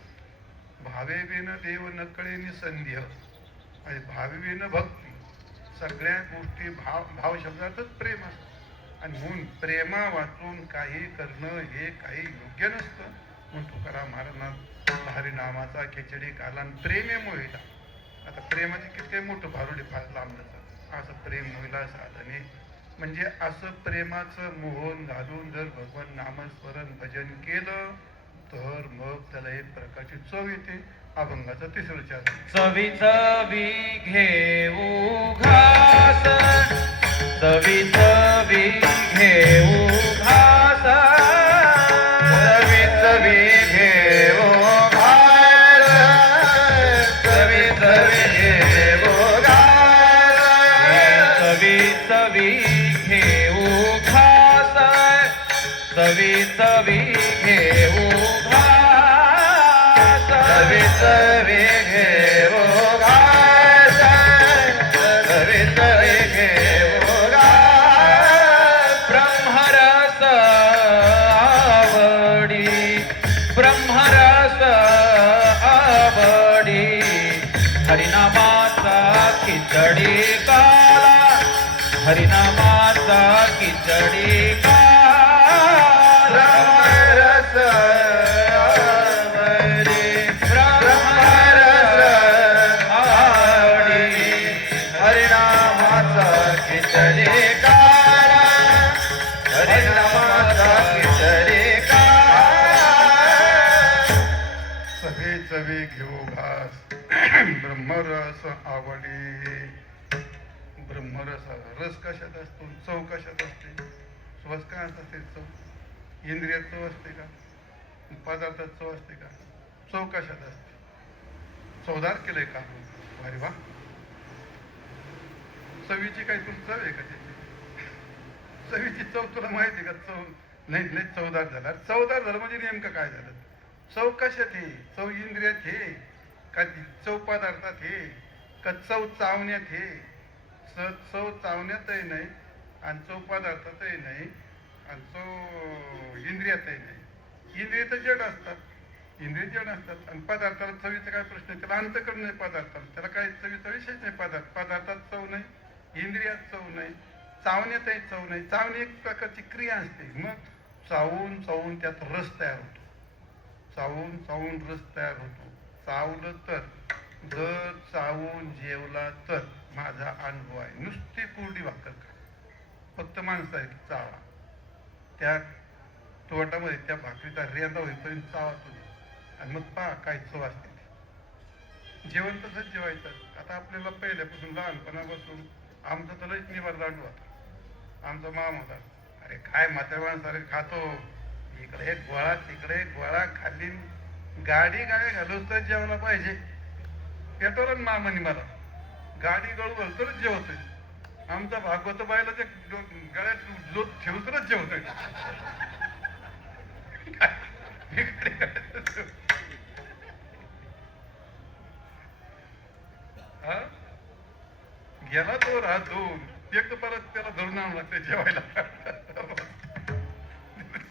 भावे विन देव नकळे निसंदेह, आणि भावे विन भक्ती. सगळ्या गोष्टी भाव शब्दातच प्रेम असतं. आणि म्हणून प्रेमा वाचून काही करणं हे काही योग्य नसतं. म्हणून तुकाराम महाराजांना हरिनामाचा खिचडी कालान प्रेमे मोहिला. आता प्रेमाचे किती मोठं भारुडे फार लांबलं. असं प्रेम मोहिला साधने म्हणजे असं प्रेमाचं मोहन घालून जर भगवान नामस्मरण भजन केलं तर मग त्याला एक प्रकारची चव येते. अभंगाचा 3रं चरण. चवी चवी घेऊ घास, चवी चवी घेऊ घास, घेऊ घास चवी चवी घेऊ घास चवी चवी घेऊ घास चवी चवी घेऊ घास ब्रह्मरस आवडी ब्रह्मरस आवडी हरिनामाचा खिचडी काला हरिनामाचा खिचडी काला ब्रह्मरस आवडी ब्रह्मरस आवडी हरिनामाचा खिचडी काला हरिनामाचा खिचडी काला चवे चवे घेऊ घास ब्रह्मरस आवडी ब्रह्मरस रस कशात असतो चव कशात असते रस काय असते चव इंद्रियात चव असते का पदार्थात चव असते का चव कशात असते चवदार केलंय का अरे वा चवीची काही तुला चव आहे का त्याची चवीची चव तुला माहिती आहे का चव नाही नाही चवदार झाला चवदार झालं म्हणजे नेमकं काय झालं चव कशात आहे चव इंद्रियात हे का चव पदार्थात हे का चव चावण्यात हे चव चावण्यातही नाही आणि चव पदार्थातही नाही आणि चव इंद्रियातही नाही इंद्रिय तर जड असतात इंद्रिय जड असतात आणि पदार्थाला चवीचा काय प्रश्न आहे त्याला अंतकरण नाही पदार्थाला त्याला काही चवीचा विषयच नाही पदार्थात चव नाही इंद्रियात चव नाही चावण्यातही चव नाही चावणी एक प्रकारची क्रिया असते मग चावून चावून त्यात रस तयार होतो चावून चावून रस तयार होतो चावलं तर जर चावून जेवला तर माझा अनुभव आहे नुसती कोरडी भाकर का फक्त माणसाची चावा त्या तोटामध्ये त्या भाकरीचा रेंदा होईपर्यंत चावा तुम्ही आणि मग पहा काय चव असते जेवण तसंच जेवायचं आता आपल्याला पहिल्यापासून लहानपणापासून आमचा तर लईच निवार लाडू होता आमचा मामा होता अरे काय म्हातारवांसारखं खातो इकडे एक गोळा तिकडे एक गोळा खाली गाडी काय घालूच तर जेवला पाहिजे पेटवलं मामानी मला गाडी गळू घाल तरच जेवतोय आमचा भागवत बायला ते गळ्यात जो ठेवतच जेवतोय हा गेला तो राहतून एक तर परत त्याला धरून आणावं लागतं जेवायला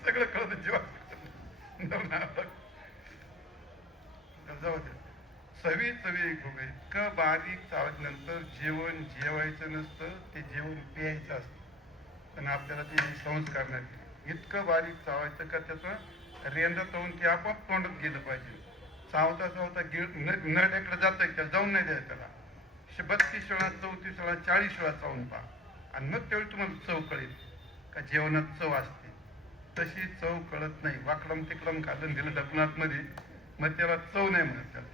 सगळं कळत जेवायला धरून आणावं लागतं जाऊ दे चवी चवी इतकं बारीक चावल्यानंतर जेवण जेवायचं नसतं ते जेवण प्यायचं असतं पण आपल्याला ते संस्कार नाही इतकं बारीक चावायचं का त्याचं रेंदा तवून ते आपोआप तोंडात गेलं पाहिजे चावता चावता नरड्याकडे जातं त्याला जाऊन नाही द्यायचं त्याला 32 वेळा 34 वेळा 40 वेळा चावून पहा आणि मग त्यावेळी तुम्हाला चव कळेल का जेवणात चव असते तशी चव कळत नाही वाकडम तिकडम घालून दिलं ढकनात मध्ये मग त्याला चव नाही म्हणत त्याला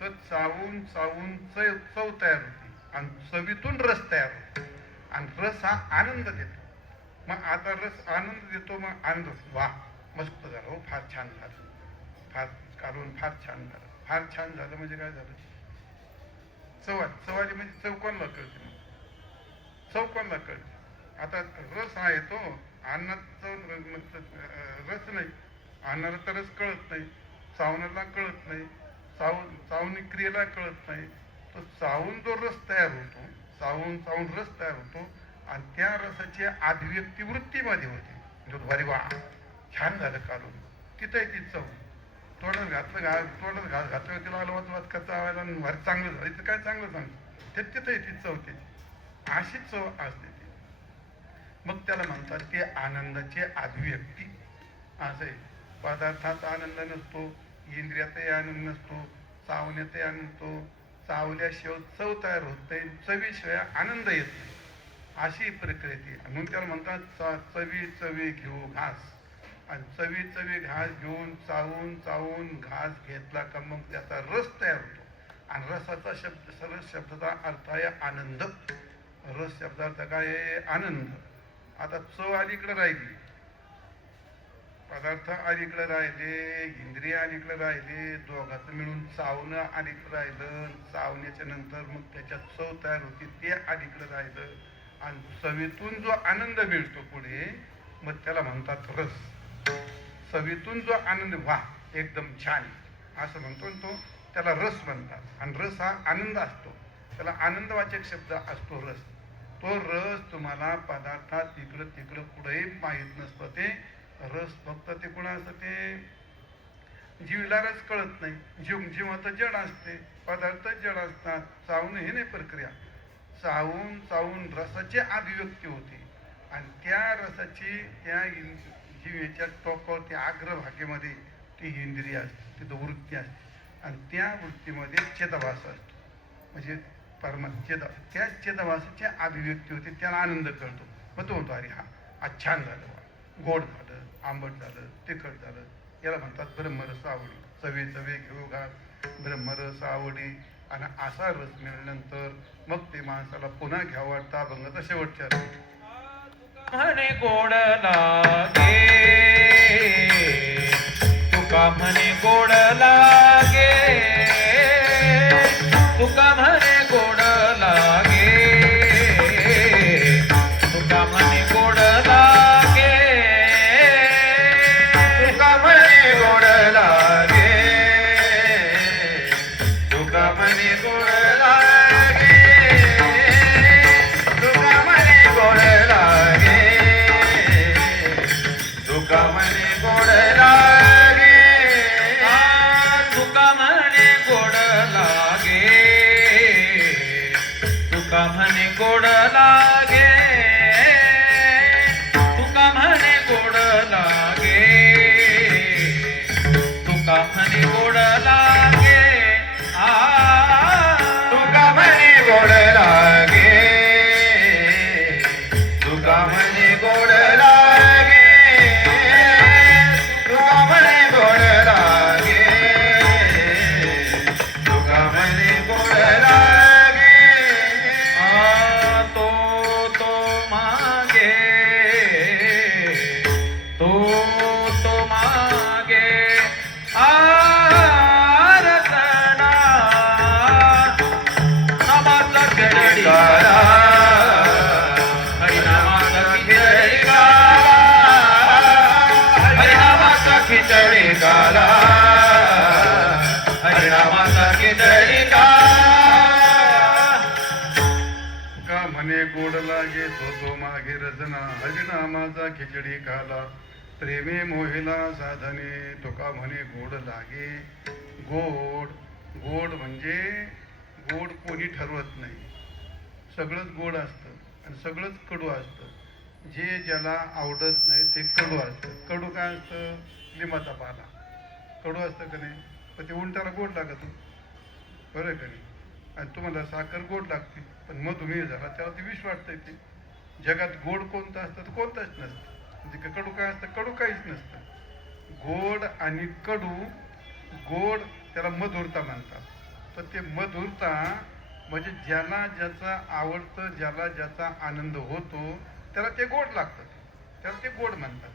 तर चावून चावून चव तयार होते आणि चवीतून रस तयार होतो आणि रस हा आनंद देतो मग आता रस आनंद देतो मग आनंद वा मस्त झालं हो फार छान झालं फार काढून फार छान झालं फार छान झालं म्हणजे काय झालं चवाली म्हणजे चव कोणाला कळते चव कोणाला कळते आता रस हा येतो अन्नात चव रस नाही अन्नाला तर रस कळत नाही चावण्याला कळत नाही चावणी क्रियेला कळत नाही तो चावून जो रस तयार होतो चावून चावून रस तयार होतो आणि त्या रसाची अभिव्यक्ती वृत्तीमध्ये होते अरे वा छान झालं काढून तिथंही ती चव तोंडात घातलं तिला आलं वाच कच्चा आवायला भारी चांगलं झालं इथं काय चांगलं सांगतो तिथंही ती चव त्याची अशी चव असते ती मग त्याला म्हणतात ते आनंदाची अभिव्यक्ती असं आहे पदार्थात आनंद नसतो इंद्रियातही आनंद नसतो चावण्यातही आनंद नसतो चावल्याशिवाय चव तयार होत नाही चवीशिवाय आनंद येत नाही अशी प्रक्रिया म्हणून त्याला म्हणतात चवी चवी घेऊ घास आणि चवी चवी घास घेऊन चावून चावून घास घेतला का मग त्याचा रस तयार होतो आणि रसाचा शब्द सरस शब्दाचा अर्थ आहे आनंद रस शब्दार्थ काय आहे आनंद आता चव अलीकडे राहिली पदार्थ अलीकडे राहिले इंद्रिय अलीकडे राहिले दोघांचं मिळून चावणं अलीकडे राहिलं चावण्याच्या नंतर मग त्याच्यात चव तयार होती ते अलीकडे राहिलं आणि चवीतून जो आनंद मिळतो पुढे मग त्याला म्हणतात रस. चवीतून जो आनंद, वा एकदम छान असं म्हणतो आणि तो त्याला रस म्हणतात. आणि रस हा आनंद असतो, त्याला आनंदवाचक शब्द असतो रस. तो रस तुम्हाला पदार्थात इकडं तिकडं कुठेही माहीत नसतं. ते रस फक्त ते कुणा असतं, ते जीवीला रस कळत नाही. जीवाचं जड असते, पदार्थ जड असतात. चावून हे नाही प्रक्रिया, चावून चावून रसाची अभिव्यक्ती होते आणि त्या रसाची त्या जीवेच्या टोकावर त्या अग्रभागेमध्ये ती इंद्रिय असते, तिथं वृत्ती असते आणि त्या वृत्तीमध्ये चेतभास असतो. म्हणजे त्या चेतभासाची अभिव्यक्ती होते, त्याला आनंद कळतो. मग तो म्हणतो अरे हा आज छान झालं, गोड झालं, आंबट झालं, तिखट झालं. याला म्हणतात ब्रह्मरस आवडी. चवे चवे घेऊ घात ब्रह्मरस आवडी. आणि असा रस मिळाल्यानंतर मग ते माणसाला पुन्हा घ्यावं वाटतं. अभंगाचा शेवटच्या म्हणे गोड लागे, तुका म्हणे गोड लागे, तुका म्हणे गोड लागे, तुका म्हणे गोड लागे, तुका म्हणे गोड लागे, तुका म्हणे गोड लागे, तुका म्हणे गोड लागे, तुका म्हणे गोड लागे, तुका म्हणे गोड लागे, तुका म्हणे गोड लागे, तुका म्हणे गोड लागे, तुका म्हणे गोड लागे, तुका म्हणे गोड लागे, तुका म्हणे गोड लागे, तुका म्हणे गोड लागे, तुका म्हणे गोड लागे. तो मागे, तो मागे, रतना नामाचा खिचडी गाला, हरिनामाचा खिचडी खिचडी गाला, हरिनामाचा खिचडी गाला, हरिनामाचा खिचडी गाला. का म्हणे गोड लागे तो मागे रजना. हरिनामाचा खिचडी खाला प्रेमे मोहिला साधने. तुका म्हणे गोड लागे. गोड गोड म्हणजे गोड कोणी ठरवत नाही. सगळंच गोड असतं आणि सगळंच कडू असतं. जे ज्याला आवडत नाही ते कडू असतं. कडू काय असतं? लिंबाचा पाला कडू असतं का नाही, पण ते उलटाला गोड लागतं, बरं आहे का नाही. आणि तुम्हाला साखर गोड लागते, पण मधुमेह झाला त्याला ते विष वाटतंय. ते जगात गोड कोणतं असतं तर कोणतंच नसतं. म्हणजे कडू काय असतं? कडू काहीच नसतं. गोड आणि कडू, गोड त्याला मधुरता म्हणतात. पण ते मधुरता म्हणजे ज्याला ज्याचा आवडतं, ज्याला ज्याचा आनंद होतो त्याला ते गोड लागतं, त्याला ते गोड म्हणतात.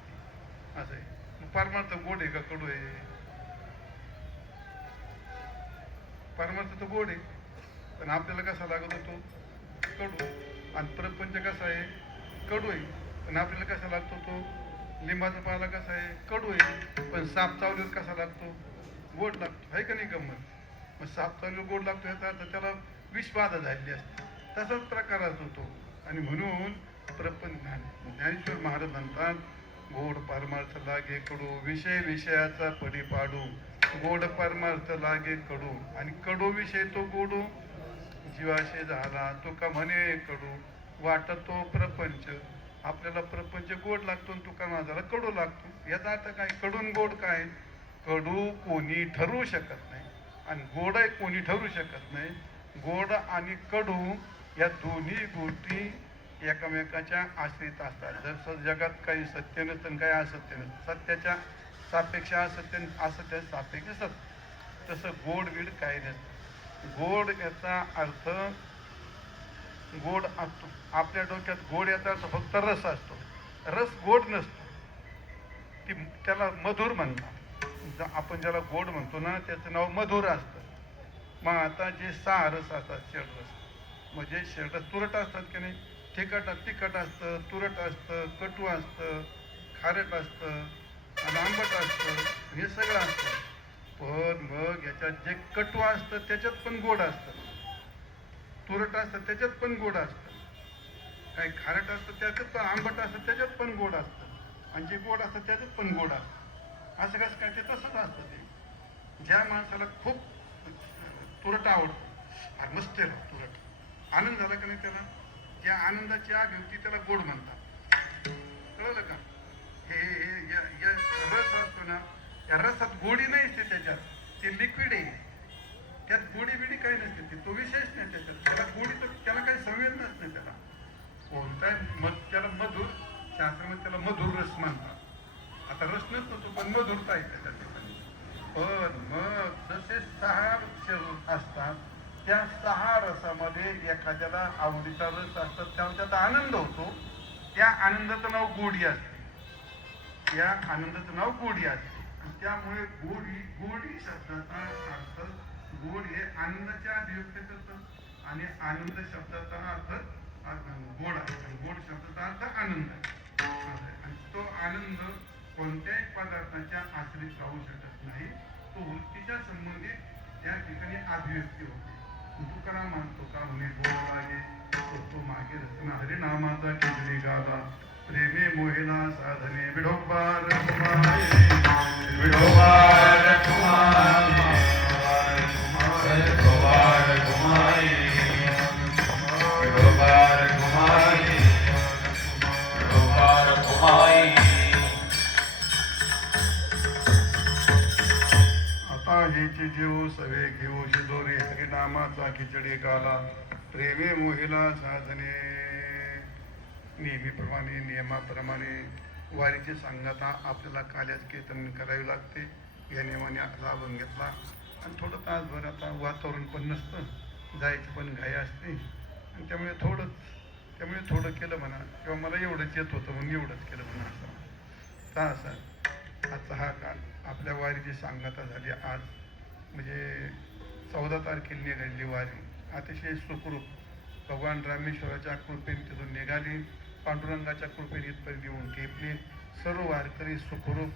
असं आहे. परमार्थ गोड आहे का कडू आहे? परमार्थ तर गोड आहे, पण आपल्याला कसा लागत होतो? कडू. आणि प्रपंच कसा आहे? कडू आहे, पण आपल्याला कसा लागतो तो? लिंबाचा पाला कसा आहे? कडू आहे, पण साप चावल्यावर कसा लागतो? गोड लागतो. आहे का नाही गंमत? मग साप चावल्यावर गोड लागतो याचा अर्थ त्याला विषबाधा झालेली असते. तसाच प्रकार असतो. आणि म्हणून प्रपंच ज्ञानेश्वर महाराज म्हणतात गोड परमार्थ लागे कडू, विषय विषयाचा पडी पाडू. गोड परमार्थ लागे कडू आणि कडू विषय तो गोडू. जीवाशय झाला तुका म्हणे कडू, वाटतो प्रपंच. आपल्याला प्रपंच गोड लागतो आणि तुका माझाला कडू लागतो. याचा अर्थ काय? कडून गोड काय? कडू कोणी ठरवू शकत नाही आणि गोड कोणी ठरवू शकत नाही. गोड आणि कडू या दोन्ही गोष्टी एकमेकाच्या आश्रित असतात. जसं जगात काही सत्य नसतं आणि काही असत्य नसतं, सत्याच्या सापेक्ष असत्य, असत्य सापेक्ष सत्य, तसं गोड बीड काही नसतं. गोड याचा अर्थ गोड असतो. आपल्या डोक्यात गोड याचा अर्थ फक्त रस असतो. रस गोड नसतो, त्याला मधुर म्हणतात. आपण ज्याला गोड म्हणतो ना त्याचं नाव मधुर असतं. मग आता जे 6 रस असतात, षडरस म्हणजे षडरस तुरट असतात की नाही, तिखट असतं, तुरट असतं, कटू असतं, खारट असतं आणि आंबट असतं, हे सगळं असतं. पण मग याच्यात जे कटू असतं त्याच्यात पण गोड असतं, तुरट असतं त्याच्यात पण गोड असतं, काही खारट असतं त्याच्यात पण, आंबट असतं त्याच्यात पण गोड असतं, आणि जे गोड असतं त्याच्यात पण गोड असतं. असं कसं काय? ते तसंच असतं. ते ज्या माणसाला खूप तुरट आवडतं, अरे मस्त आहे तुरट, आनंद झाला का नाही त्याला, ज्या आनंदाची अभिव्यक्ती त्याला गोड म्हणतात. कळलं का? हे हे या रस असतो ना, या रसात गोडी नाही असते, त्याच्यात ते लिक्विड आहे, त्यात गोडी बिडी काही नसते, ते तो विशेष नाही त्याच्यात, त्याला गोडी तर त्याला काही संवेदनाच नाही. त्याला कोणताही त्याला मधुर, शास्त्रामध्ये त्याला मधुर रस म्हणतात. आता रस नसतो तो, पण मधुरता आहे त्याच्या ठिकाणी. पण मग जसे 6 रस असतात, त्या 6 रसामध्ये एखाद्याला आवडीचा रस असतात, त्याच्यात आनंद होतो, त्या आनंदाचं नाव गोडी असते. त्या आनंदाचं नाव गोडी असते. त्यामुळे गोडी शब्दाचा अर्थ, गोड हे आनंदाच्या अभिव्यक्ती करतं, आणि आनंद शब्दाचा अर्थ गोड आहे, गोड शब्दाचा अर्थ आनंद आहे. आणि तो आनंद कोणत्याही पदार्थाच्या आश्रित राहू शकत नाही, तो वृत्तीच्या संबंधित त्या ठिकाणी अभिव्यक्ती होते. तुकाराम म्हणतो का, म्हणे गोड लागे तो मागे रचना हरिनामाचा केजरी गाला, प्रेमे मोहिला साधने विढोबा रखुमाई, विठोबा रखुमाई, विठोबा रखुमाई, विठोबा रखुमाई, विठोबा रखुमाई. आता हेचे जीव सवे घेऊ शिदोरी हरिनामाचा खिचडी गाला, प्रेमे मोहिला साधने. नेहमीप्रमाणे नियमाप्रमाणे वारीची सांगता आपल्याला काल्याच कीर्तन करावी लागते. या नियमाने लाभून घेतला, आणि थोडं तासभर आता वातावरण पण नसतं, जायची पण घाई असते, आणि त्यामुळे थोडं केलं म्हणा, किंवा मला एवढंच येत होतं म्हणून एवढंच केलं म्हणा, असं का असं. आजचा हा काळ आपल्या वारीची सांगता झाली. आज म्हणजे 14 तारखेला निघालेली वारी अतिशय सुखरूप, भगवान रामेश्वराच्या कृपेने तिथून निघाली, पांडुरंगाच्या कृपेने इथपर्यंत येऊन टेपली. सर्व वारकरी सुखरूप,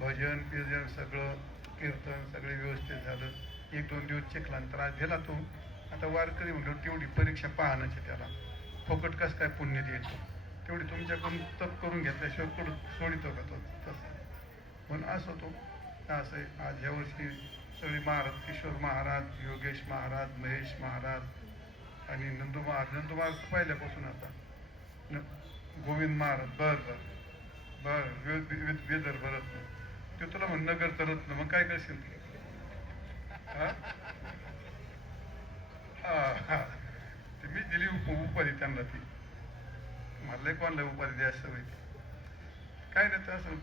भजन कीर्तन सगळं, कीर्तन सगळे व्यवस्थित झालं. 1-2 दिवस चिखलांतर दिला तो. आता वारकरी म्हणलं तेवढी परीक्षा पाहण्याची, त्याला फुकट कसं काय पुण्य द्यायचं, तेवढी तुमच्याकडून तप करून घेतल्याशिवाय कडून सोडितो का तो तसं. पण असं तो असं आहे. आज ह्या वर्षी सगळे महाराज, किशोर महाराज, योगेश महाराज, महेश महाराज आणि नंदू महाराज पहिल्यापासून आता गोविंद महाराज, विदर्भ रत्न, ते तुला म्हण नगरचं रत्न, मग काय करशील? ते मी दिली उपाधी त्यांना, ती मला कोणाला उपाधी द्यायची सवय, काय नाही असं